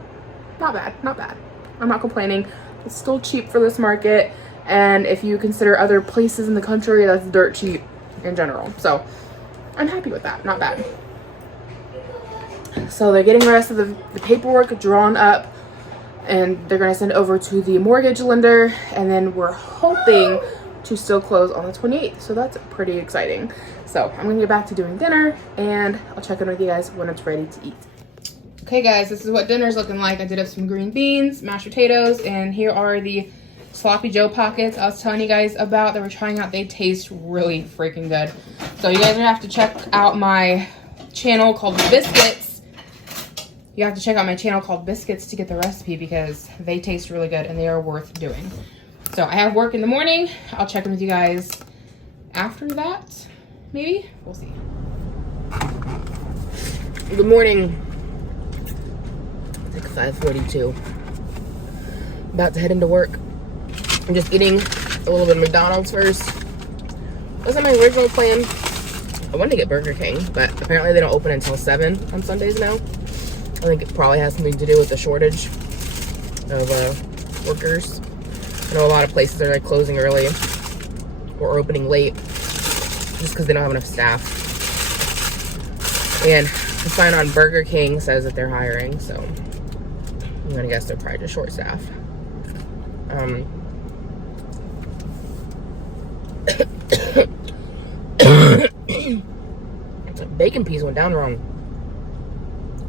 Not bad, not bad. I'm not complaining. It's still cheap for this market. And if you consider other places in the country, that's dirt cheap in general. So I'm happy with that, not bad. So they're getting the rest of the paperwork drawn up, and they're gonna send it over to the mortgage lender. And then we're hoping to still close on the 28th. So that's pretty exciting. So I'm gonna get back to doing dinner, and I'll check in with you guys when it's ready to eat. Okay guys, this is what dinner's looking like. I did up some green beans, mashed potatoes, and here are the sloppy joe pockets I was telling you guys about that we're trying out. They taste really freaking good. So you guys are gonna have to check out my channel called Biscuits. You have to check out my channel called Biscuits to get the recipe, because they taste really good and they are worth doing. So I have work in the morning. I'll check in with you guys after that, maybe? We'll see. Good morning. It's like 5:42. About to head into work. I'm just eating a little bit of McDonald's first. Wasn't my original plan. I wanted to get Burger King, but apparently they don't open until 7 on Sundays now. I think it probably has something to do with the shortage of workers. I know a lot of places are like closing early or opening late just because they don't have enough staff. And the sign on Burger King says that they're hiring, so I'm gonna guess they're probably just short staffed. The bacon piece went down wrong.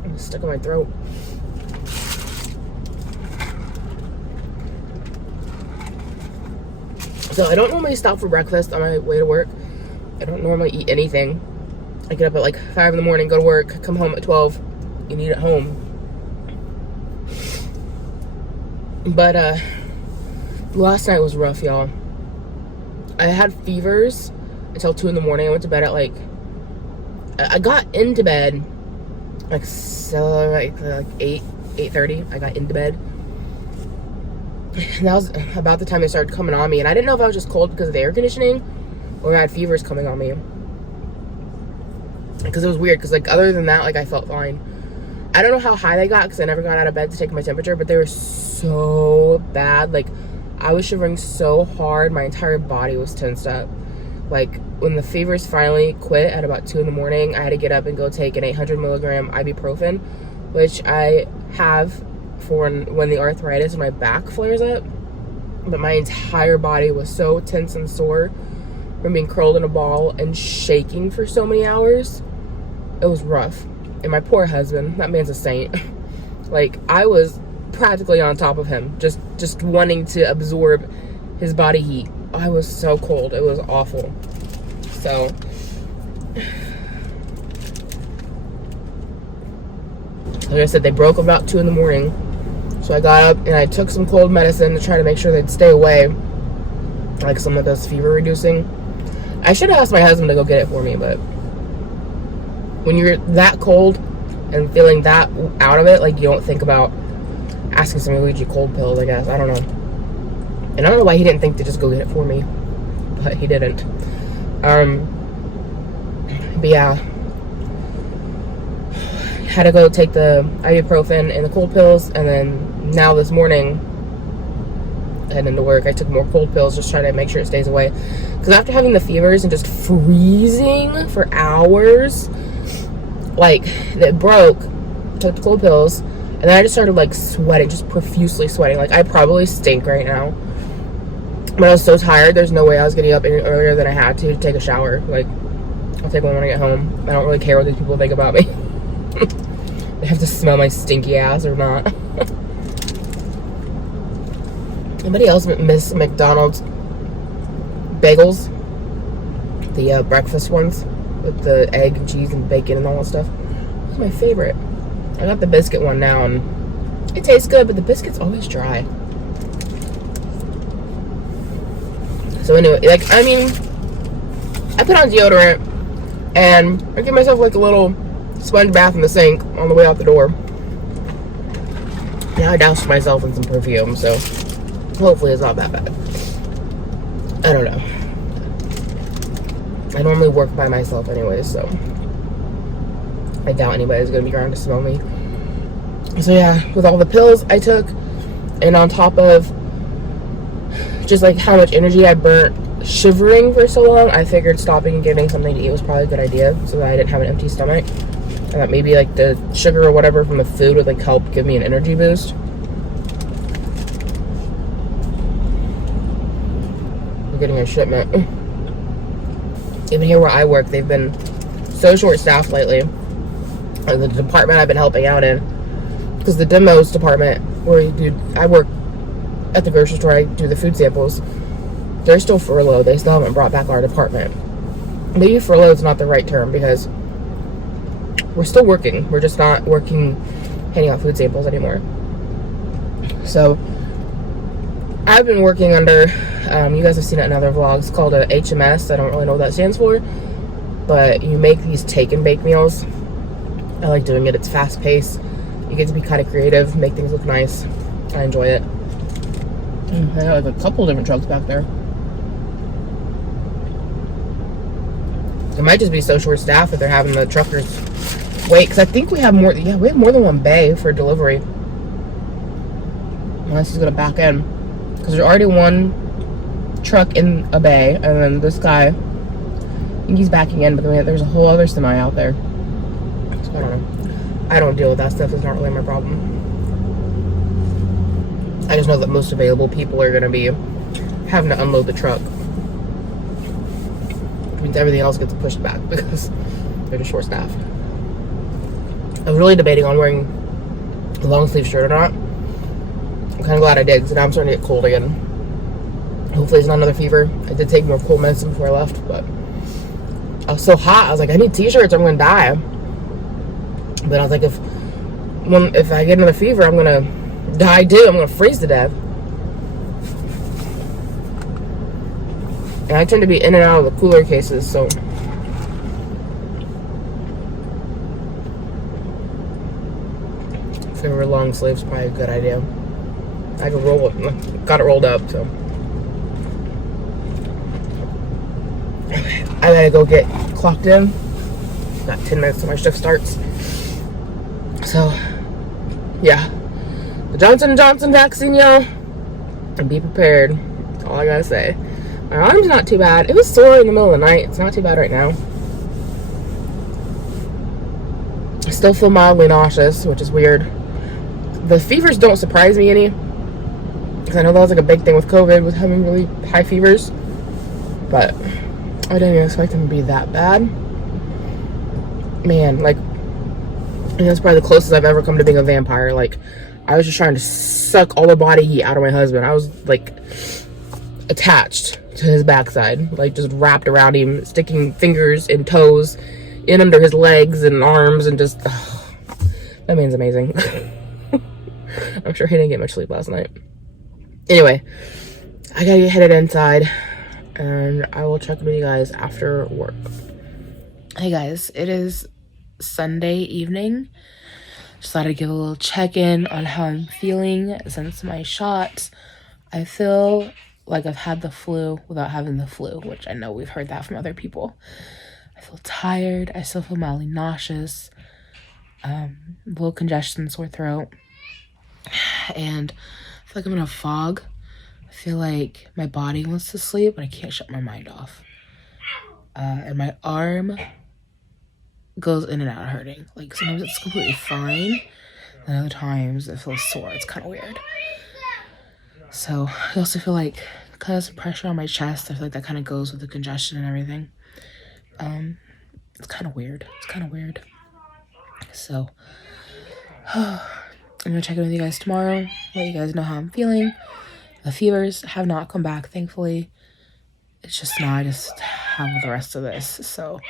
It was stuck in my throat. So I don't normally stop for breakfast on my way to work. I don't normally eat anything. I get up at like 5 in the morning, go to work, come home at 12, and eat at home. But last night was rough, y'all. I had fevers until 2 in the morning. I went to bed at like, I got into bed like 8:30. I got into bed. And that was about the time they started coming on me. And I didn't know if I was just cold because of the air conditioning or I had fevers coming on me. Because it was weird. Because like other than that, like I felt fine. I don't know how high they got because I never got out of bed to take my temperature. But they were so bad. Like I was shivering so hard. My entire body was tensed up. Like when the fevers finally quit at about 2 in the morning, I had to get up and go take an 800 milligram ibuprofen. Which I have for when the arthritis in my back flares up. But my entire body was so tense and sore from being curled in a ball and shaking for so many hours. It was rough. And my poor husband, that man's a saint. Like I was practically on top of him, just wanting to absorb his body heat. I was so cold. It was awful. So like I said, they broke about 2 in the morning. So I got up and I took some cold medicine to try to make sure they'd stay away. Like some of those fever reducing. I should have asked my husband to go get it for me, but when you're that cold and feeling that out of it, like you don't think about asking somebody to get you cold pills, I guess. I don't know. And I don't know why he didn't think to just go get it for me. But he didn't. But yeah. Had to go take the ibuprofen and the cold pills, and then now this morning heading into work I took more cold pills, just trying to make sure it stays away, because after having the fevers and just freezing for hours, like it broke took the cold pills, and then I just started like sweating, just profusely sweating. Like I probably stink right now, but I was so tired. There's no way I was getting up any earlier than I had to take a shower. Like I'll take one when I get home. I don't really care what these people think about me. They have to smell my stinky ass or not. Anybody else miss McDonald's bagels? The breakfast ones with the egg and cheese and bacon and all that stuff. That's my favorite. I got the biscuit one now, and it tastes good, but the biscuit's always dry. So anyway, like, I mean, I put on deodorant, and I give myself like a little sponge bath in the sink on the way out the door. Now I doused myself in some perfume, so hopefully it's not that bad. I don't know. I normally work by myself anyway, so I doubt anybody's gonna be around to smell me. So yeah, with all the pills I took, and on top of just like how much energy I burnt shivering for so long, I figured stopping and getting something to eat was probably a good idea, so that I didn't have an empty stomach. I thought maybe like the sugar or whatever from the food would like help give me an energy boost. We're getting a shipment. Even here where I work, they've been so short-staffed lately. And the department I've been helping out in, because the demos department where I work at the grocery store, I do the food samples. They're still furloughed. They still haven't brought back our department. Maybe furlough is not the right term, because we're still working. We're just not working handing out food samples anymore. So I've been working under, you guys have seen it in other vlogs, called a HMS. I don't really know what that stands for, but you make these take and bake meals. I like doing it. It's fast paced. You get to be kind of creative, make things look nice. I enjoy it. I got like a couple different trucks back there. It might just be so short staffed that they're having the truckers wait, because I think we have more. Yeah, we have more than one bay for delivery. Unless he's gonna back in, because there's already one truck in a bay, and then this guy, I think he's backing in, but then there's a whole other semi out there. So I don't know. I don't deal with that stuff. It's not really my problem. I just know that most available people are gonna be having to unload the truck. Which means everything else gets pushed back because they're just short staffed. I was really debating on wearing a long sleeve shirt or not. I'm kind of glad I did, because now I'm starting to get cold again. Hopefully it's not another fever. I did take more cold medicine before I left, but I was so hot. I was like, I need t-shirts, I'm gonna die. But I was like, if I get another fever, I'm gonna die too. I'm gonna freeze to death. And I tend to be in and out of the cooler cases, so if they were long sleeves, probably a good idea. I could roll it, got it rolled up, so. I gotta go get clocked in. Got 10 minutes till my shift starts. So, yeah. The Johnson & Johnson vaccine, y'all. And be prepared. That's all I gotta say. My arm's not too bad. It was sore in the middle of the night. It's not too bad right now. I still feel mildly nauseous, which is weird. The fevers don't surprise me any, because I know that was like a big thing with COVID, with having really high fevers. But I didn't even expect them to be that bad. Man, like, and that's probably the closest I've ever come to being a vampire. Like, I was just trying to suck all the body heat out of my husband. I was like attached to his backside, like just wrapped around him, sticking fingers and toes in under his legs and arms, and just that man's amazing. I'm sure he didn't get much sleep last night. Anyway, I gotta get headed inside, and I will check with you guys after work. Hey guys, it is Sunday evening. Just thought I'd give a little check-in on how I'm feeling since my shot. I feel like I've had the flu without having the flu, which I know we've heard that from other people. I feel tired. I still feel mildly nauseous. A little congestion, sore throat. And I feel like I'm in a fog. I feel like my body wants to sleep, but I can't shut my mind off. And my arm goes in and out of hurting. Like sometimes it's completely fine, and other times it feels sore. It's kind of weird. So I also feel like because of pressure on my chest, I feel like that kind of goes with the congestion and everything. It's kind of weird. So I'm gonna check in with you guys tomorrow, let you guys know how I'm feeling. The fevers have not come back, thankfully. It's just now I just have the rest of this. So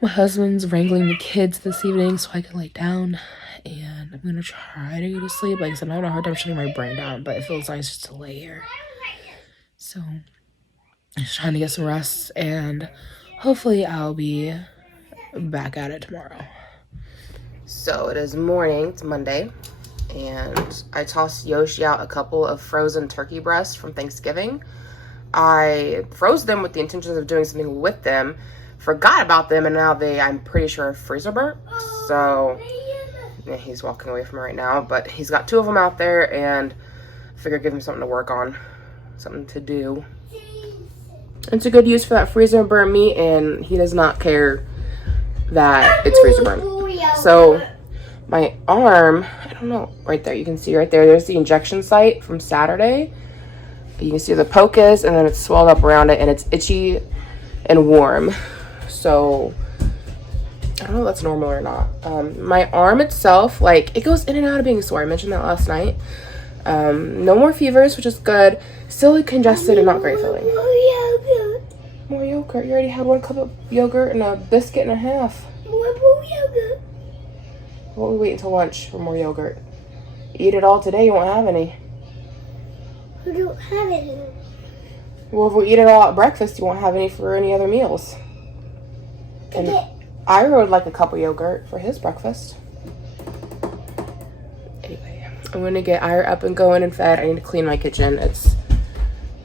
my husband's wrangling the kids this evening so I can lay down, and I'm gonna try to go to sleep. Like I said, I'm having a hard time shutting my brain down, but it feels nice just to lay here. So I'm just trying to get some rest, and hopefully I'll be back at it tomorrow. So it is morning, it's Monday, and I tossed Yoshi out a couple of frozen turkey breasts from Thanksgiving. I froze them with the intentions of doing something with them, forgot about them, and now I'm pretty sure, are freezer burnt. So yeah, he's walking away from it right now, but he's got 2 of them out there, and I figured give him something to work on, something to do. It's a good use for that freezer burnt meat, and he does not care that it's freezer burnt. So my arm, I don't know, right there, you can see right there, there's the injection site from Saturday. You can see where the poke is, and then it's swelled up around it, and it's itchy and warm. So I don't know if that's normal or not. My arm itself, like, it goes in and out of being sore. I mentioned that last night. No more fevers, which is good. Still congested and not great feeling. More yogurt. You already had 1 cup of yogurt and a biscuit and a half. More yogurt. Why don't we wait until lunch for more yogurt? Eat it all today, you won't have any. We don't have any. Well, if we eat it all at breakfast, you won't have any for any other meals. And Ira would like a cup of yogurt for his breakfast. Anyway, I'm gonna get Ira up and going and fed. I need to clean my kitchen. It's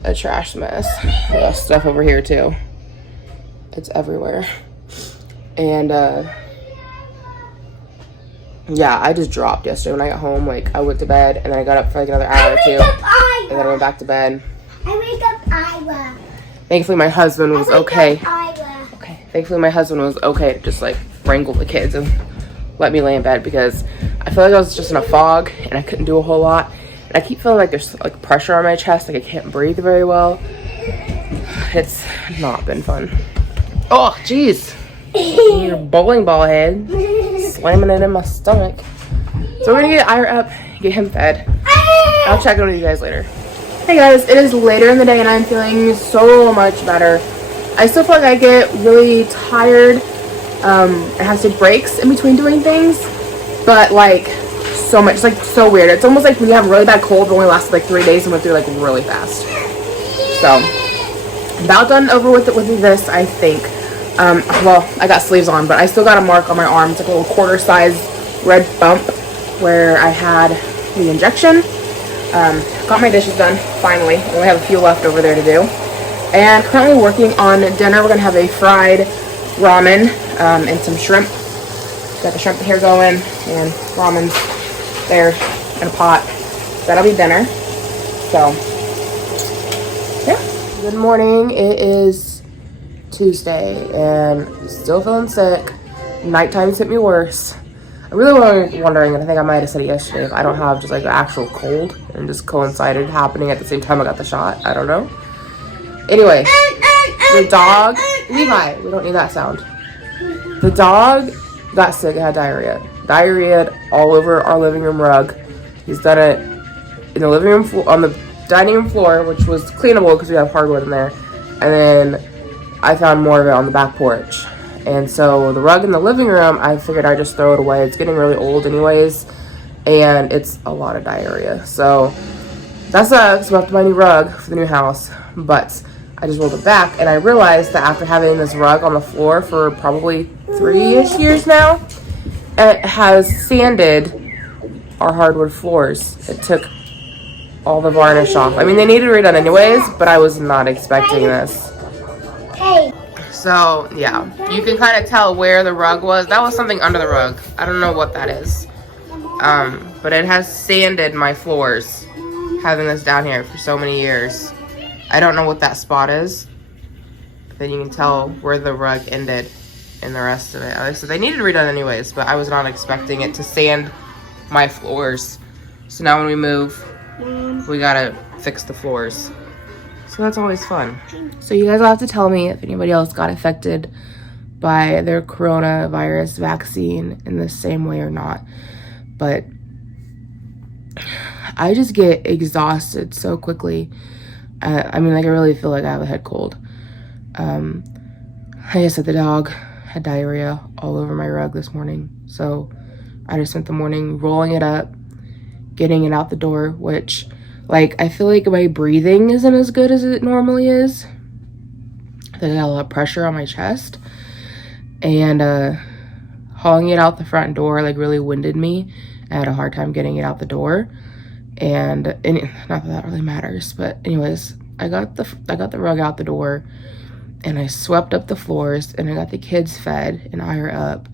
a trash mess. There's stuff over here too. It's everywhere. And yeah, I just dropped yesterday when I got home. Like, I went to bed and then I got up for like another hour or 2, and then I went back to bed. I wake up Ira. Thankfully my husband was okay. Ira. Thankfully my husband was okay to just like wrangle the kids and let me lay in bed, because I feel like I was just in a fog and I couldn't do a whole lot. And I keep feeling like there's like pressure on my chest, like I can't breathe very well. It's not been fun. Oh, jeez. Your bowling ball head slamming it in my stomach. So we're gonna get Ira up, get him fed. I'll check in with you guys later. Hey guys, it is later in the day and I'm feeling so much better. I still feel like I get really tired. I have to take breaks in between doing things, but like so much, it's like so weird. It's almost like when you have a really bad cold that only lasted like 3 days and went through like really fast. So about done over with it with this, I think. Well, I got sleeves on, but I still got a mark on my arm. It's like a little quarter size red bump where I had the injection. Got my dishes done, finally. I only have a few left over there to do. And currently working on dinner. We're gonna have a fried ramen and some shrimp. Got the shrimp here going, and ramen's there in a pot. That'll be dinner. So, yeah. Good morning. It is Tuesday, and I'm still feeling sick. Nighttime's hit me worse. I really was wondering, and I think I might have said it yesterday, if I don't have just like an actual cold and just coincided happening at the same time I got the shot. I don't know. Anyway, the dog, Levi, we don't need that sound. The dog got sick and had diarrhea. Diarrhea all over our living room rug. He's done it in the living room floor, on the dining room floor, which was cleanable because we have hardwood in there. And then I found more of it on the back porch. And so the rug in the living room, I figured I'd just throw it away. It's getting really old anyways, and it's a lot of diarrhea. So that sucks. We'll have to buy a new rug for the new house. But I just rolled it back, and I realized that after having this rug on the floor for probably 3-ish years now, it has sanded our hardwood floors. It took all the varnish off. I mean, they needed redone anyways, but I was not expecting this. So, yeah, you can kind of tell where the rug was. That was something under the rug. I don't know what that is. But it has sanded my floors, having this down here for so many years. I don't know what that spot is. But then you can tell where the rug ended. and the rest of it. So they needed redone anyways, but I was not expecting it to sand my floors. So now when we move, we gotta fix the floors. So that's always fun. So you guys will have to tell me if anybody else got affected by their coronavirus vaccine in the same way or not. But I just get exhausted so quickly. I mean, like, I really feel like I have a head cold. Like I said, the dog had diarrhea all over my rug this morning. So I just spent the morning rolling it up, getting it out the door, which, like, I feel like my breathing isn't as good as it normally is. I think I got a lot of pressure on my chest. And hauling it out the front door, like, really winded me. I had a hard time getting it out the door. And not that that really matters, but anyways, I got the rug out the door, and I swept up the floors, and I got the kids fed and Ira up,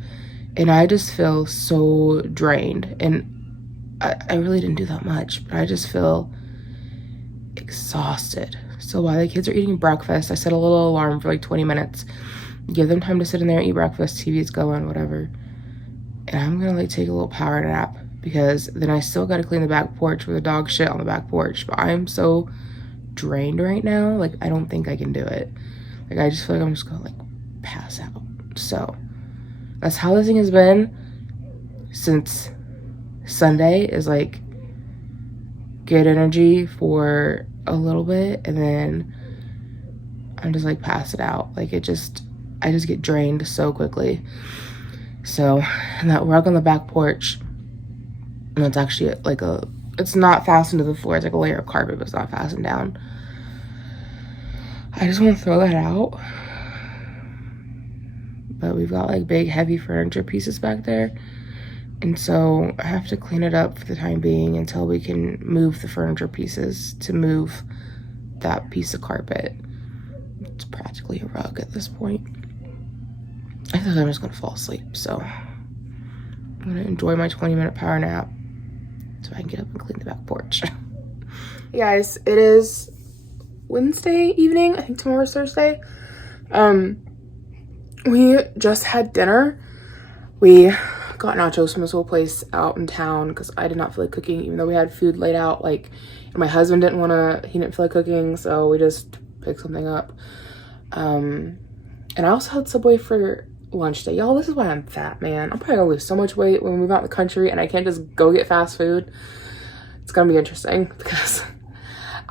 and I just feel so drained. And I really didn't do that much, but I just feel exhausted. So while the kids are eating breakfast, I set a little alarm for like 20 minutes, give them time to sit in there and eat breakfast, TV's going, whatever, and I'm gonna like take a little power nap, because then I still gotta clean the back porch where the dog shit on the back porch. But I'm so drained right now, like, I don't think I can do it. Like, I just feel like I'm just gonna like pass out. So that's how this thing has been since Sunday, is like good energy for a little bit, and then I'm just like passing out. Like, I just get drained so quickly. So, and that rug on the back porch, and it's actually like it's not fastened to the floor. It's like a layer of carpet, but it's not fastened down. I just want to throw that out. But we've got like big, heavy furniture pieces back there. And so I have to clean it up for the time being until we can move the furniture pieces to move that piece of carpet. It's practically a rug at this point. I think I'm just going to fall asleep. So I'm going to enjoy my 20-minute power nap so I can get up and clean the back porch. Hey guys, it is Wednesday evening. I think tomorrow's Thursday. We just had dinner. We got nachos from this little place out in town because I did not feel like cooking, even though we had food laid out. Like, and my husband he didn't feel like cooking, so we just picked something up. And I also had Subway for lunch today. Y'all, this is why I'm fat, man. I'm probably gonna lose so much weight when we move out in the country and I can't just go get fast food. It's gonna be interesting because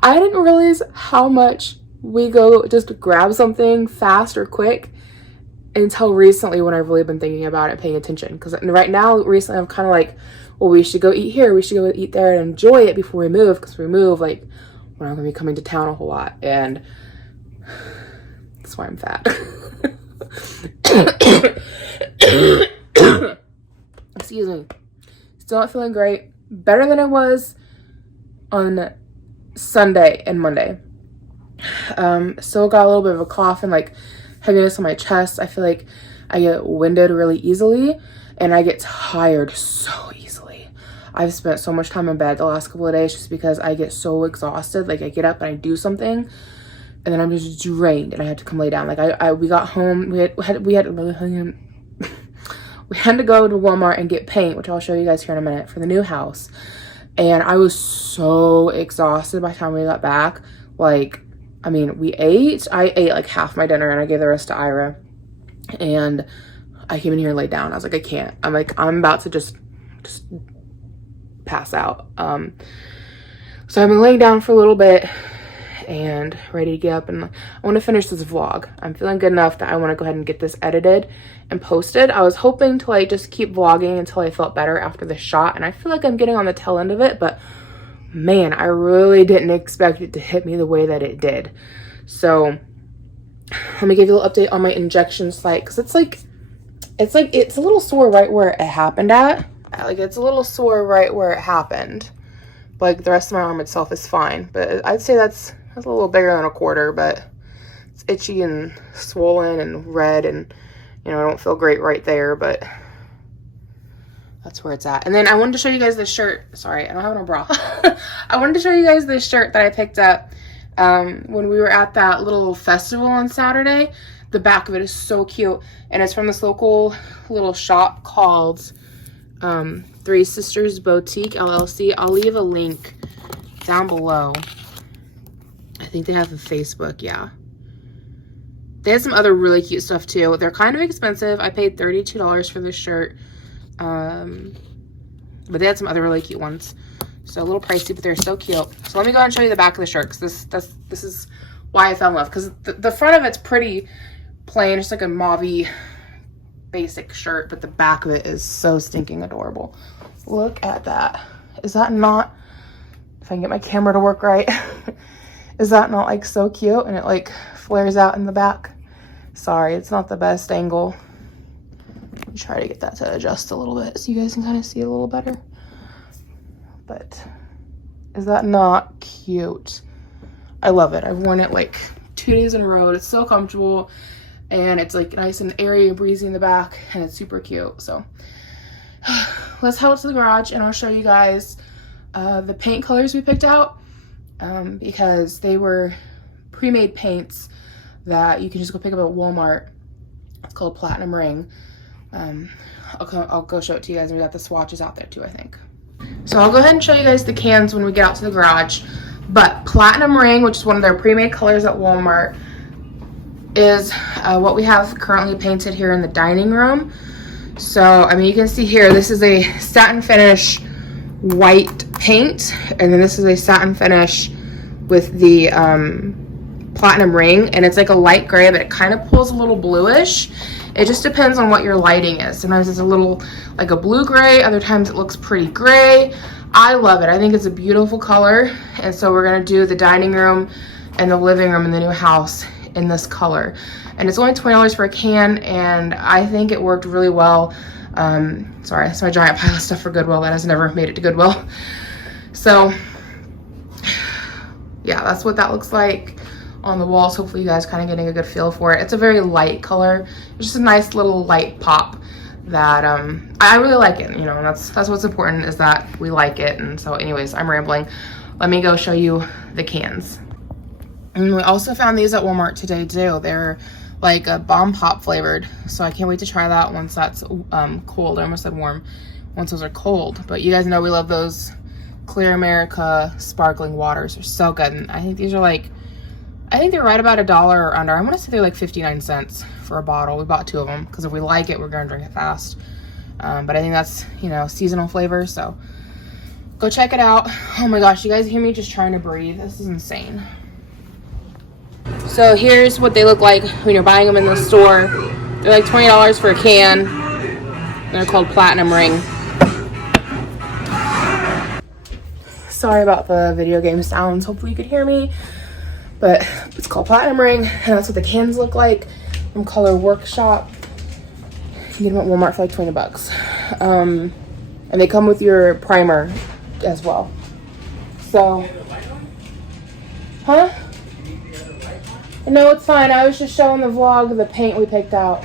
I didn't realize how much we go just grab something fast or quick until recently, when I've really been thinking about it, paying attention. Because right now, recently, I'm kind of like, well, we should go eat here, we should go eat there, and enjoy it before we move. Because we move, like, we're not gonna be coming to town a whole lot, and that's why I'm fat. Excuse me. Still not feeling great. Better than I was on Sunday and Monday. Still got a little bit of a cough and like heaviness on my chest. I feel like I get winded really easily, and I get tired so easily. I've spent so much time in bed the last couple of days just because I get so exhausted. Like, I get up and I do something, and then I'm just drained, and I had to come lay down. Like, we got home, we had to go to Walmart and get paint, which I'll show you guys here in a minute, for the new house. And I was so exhausted by the time we got back. Like, I mean, I ate like half my dinner, and I gave the rest to Ira. And I came in here and laid down. I was like, I can't. I'm about to just pass out. So I've been laying down for a little bit and ready to get up, and I want to finish this vlog. I'm feeling good enough that I want to go ahead and get this edited and posted. I was hoping to like just keep vlogging until I felt better after the shot, and I feel like I'm getting on the tail end of it, but man, I really didn't expect it to hit me the way that it did. So let me give you a little update on my injection site, because it's a little sore right where it happened at. Like, it's a little sore right where it happened. Like, the rest of my arm itself is fine, but I'd say that's a little bigger than a quarter, but it's itchy and swollen and red, and you know, I don't feel great right there, but that's where it's at. And then I wanted to show you guys this shirt. Sorry, I don't have no bra. I wanted to show you guys this shirt that I picked up when we were at that little festival on Saturday. The back of it is so cute, and it's from this local little shop called Three Sisters Boutique LLC. I'll leave a link down below. I think they have a Facebook, yeah. They had some other really cute stuff too. They're kind of expensive. I paid $32 for this shirt. But they had some other really cute ones. So a little pricey, but they're so cute. So let me go ahead and show you the back of the shirt, because this is why I fell in love. Because the front of it's pretty plain, just like a mauve-y basic shirt, but the back of it is so stinking adorable. Look at that. Is that not, if I can get my camera to work right, is that not like so cute? And it like flares out in the back. Sorry, it's not the best angle. Let me try to get that to adjust a little bit so you guys can kind of see it a little better. But is that not cute? I love it. I've worn it like 2 days in a row. It's so comfortable, and it's like nice and airy and breezy in the back, and it's super cute. So let's head out to the garage and I'll show you guys the paint colors we picked out, because they were pre-made paints that you can just go pick up at Walmart. It's called Platinum Ring. I'll go show it to you guys. We got the swatches out there too, I think. So I'll go ahead and show you guys the cans when we get out to the garage. But Platinum Ring, which is one of their pre-made colors at Walmart, is what we have currently painted here in the dining room. So, I mean, you can see here, this is a satin finish white paint, and then this is a satin finish with the Platinum Ring, and it's like a light gray, but it kind of pulls a little bluish. It just depends on what your lighting is. Sometimes it's a little like a blue gray, other times it looks pretty gray. I love it. I think it's a beautiful color, and so we're gonna do the dining room and the living room in the new house in this color. And it's only $20 for a can, and I think it worked really well. Sorry, that's my giant pile of stuff for Goodwill that has never made it to Goodwill. So yeah, that's what that looks like on the walls. Hopefully you guys kind of getting a good feel for it. It's a very light color. It's just a nice little light pop that I really like it. You know, that's what's important, is that we like it. And so anyways, I'm rambling. Let me go show you the cans. And we also found these at Walmart today too. They're like a bomb pop flavored, so I can't wait to try that once that's cold. I almost said warm. Once those are cold. But you guys know we love those Clear America sparkling waters. They're so good. And I think these are like, I think they're right about $1 or under. I want to say they're like 59 cents for a bottle. We bought 2 of them because if we like it, we're gonna drink it fast. But I think that's, you know, seasonal flavor, so go check it out. Oh my gosh, you guys hear me just trying to breathe? This is insane. So here's what they look like when you're buying them in the store. They're like $20 for a can. They're called Platinum Ring. Sorry about the video game sounds. Hopefully you could hear me. But it's called Platinum Ring, and that's what the cans look like from Color Workshop. You can get them at Walmart for like 20 bucks. And they come with your primer as well. So, huh? No, it's fine. I was just showing the vlog the paint we picked out.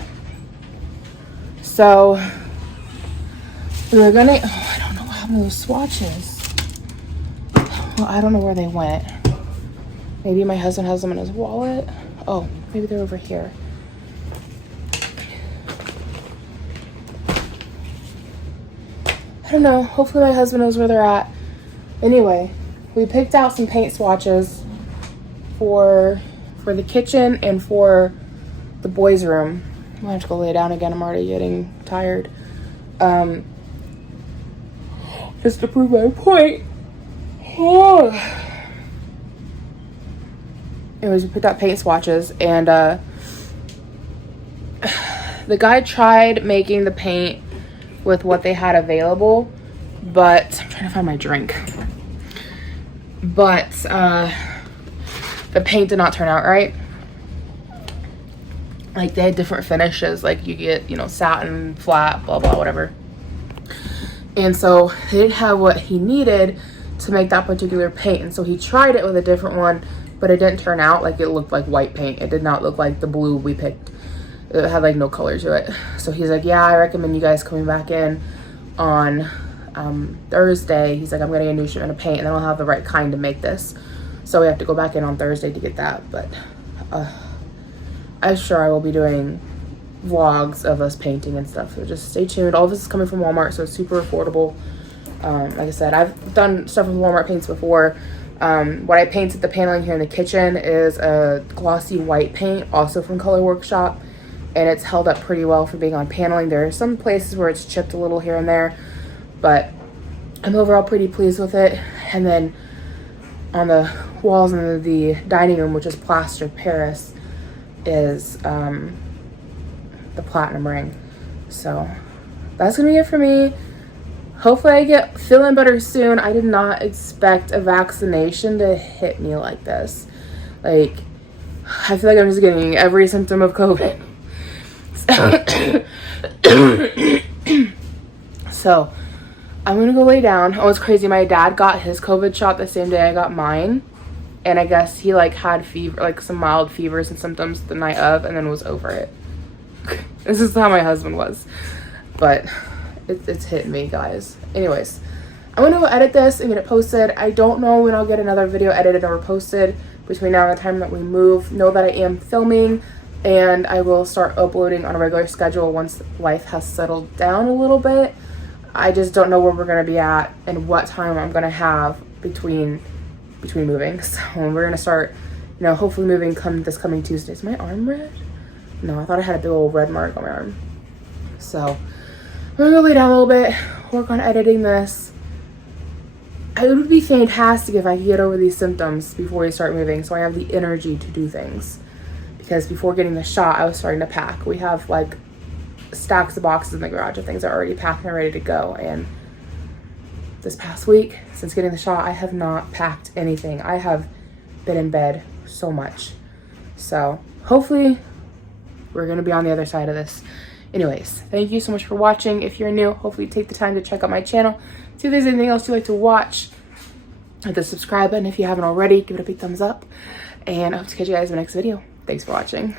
So, we're gonna, oh, I don't know what happened to those swatches. Well, I don't know where they went. Maybe my husband has them in his wallet. Oh, maybe they're over here. I don't know. Hopefully my husband knows where they're at. Anyway, we picked out some paint swatches for the kitchen and for the boys' room. I'm gonna have to go lay down again. I'm already getting tired. Just to prove my point. Oh. Anyways, we picked out paint swatches, and the guy tried making the paint with what they had available, but I'm trying to find my drink. But the paint did not turn out right. Like, they had different finishes. Like, you get, you know, satin, flat, blah, blah, whatever. And so they didn't have what he needed to make that particular paint. And so he tried it with a different one, but it didn't turn out. Like, it looked like white paint. It did not look like the blue we picked. It had like no color to it. So he's like, yeah, I recommend you guys coming back in on Thursday. He's like, I'm gonna get a new shipment of paint, and then I'll have the right kind to make this. So we have to go back in on Thursday to get that. But I'm sure I will be doing vlogs of us painting and stuff, so just stay tuned. All of this is coming from Walmart, so it's super affordable. Like I said, I've done stuff with Walmart paints before. What I painted the paneling here in the kitchen is a glossy white paint, also from Color Workshop, and it's held up pretty well for being on paneling. There are some places where it's chipped a little here and there, but I'm overall pretty pleased with it. And then on the walls in the dining room, which is plastered Paris, is the platinum ring. So that's gonna be it for me. Hopefully I get feeling better soon. I did not expect a vaccination to hit me like this. Like, I feel like I'm just getting every symptom of COVID. So I'm gonna go lay down. Oh, it's crazy. My dad got his COVID shot the same day I got mine. And I guess he like had fever, like some mild fevers and symptoms the night of, and then was over it. This is how my husband was. But it's hitting me, guys. Anyways, I'm gonna go edit this and get it posted. I don't know when I'll get another video edited or posted between now and the time that we move. Know that I am filming, and I will start uploading on a regular schedule once life has settled down a little bit. I just don't know where we're gonna be at and what time I'm gonna have between moving. So we're gonna start, you know, hopefully moving this coming Tuesday. Is my arm red? No, I thought I had a big old red mark on my arm. So I'm gonna go lay down a little bit, work on editing this. It would be fantastic if I could get over these symptoms before we start moving, so I have the energy to do things. Because before getting the shot, I was starting to pack. We have like stacks of boxes in the garage of things that are already packed and ready to go. And this past week, since getting the shot, I have not packed anything. I have been in bed so much. So hopefully we're gonna be on the other side of this. Anyways, thank you so much for watching. If you're new, hopefully take the time to check out my channel. See if there's anything else you'd like to watch. Hit the subscribe button if you haven't already. Give it a big thumbs up. And I hope to catch you guys in the next video. Thanks for watching.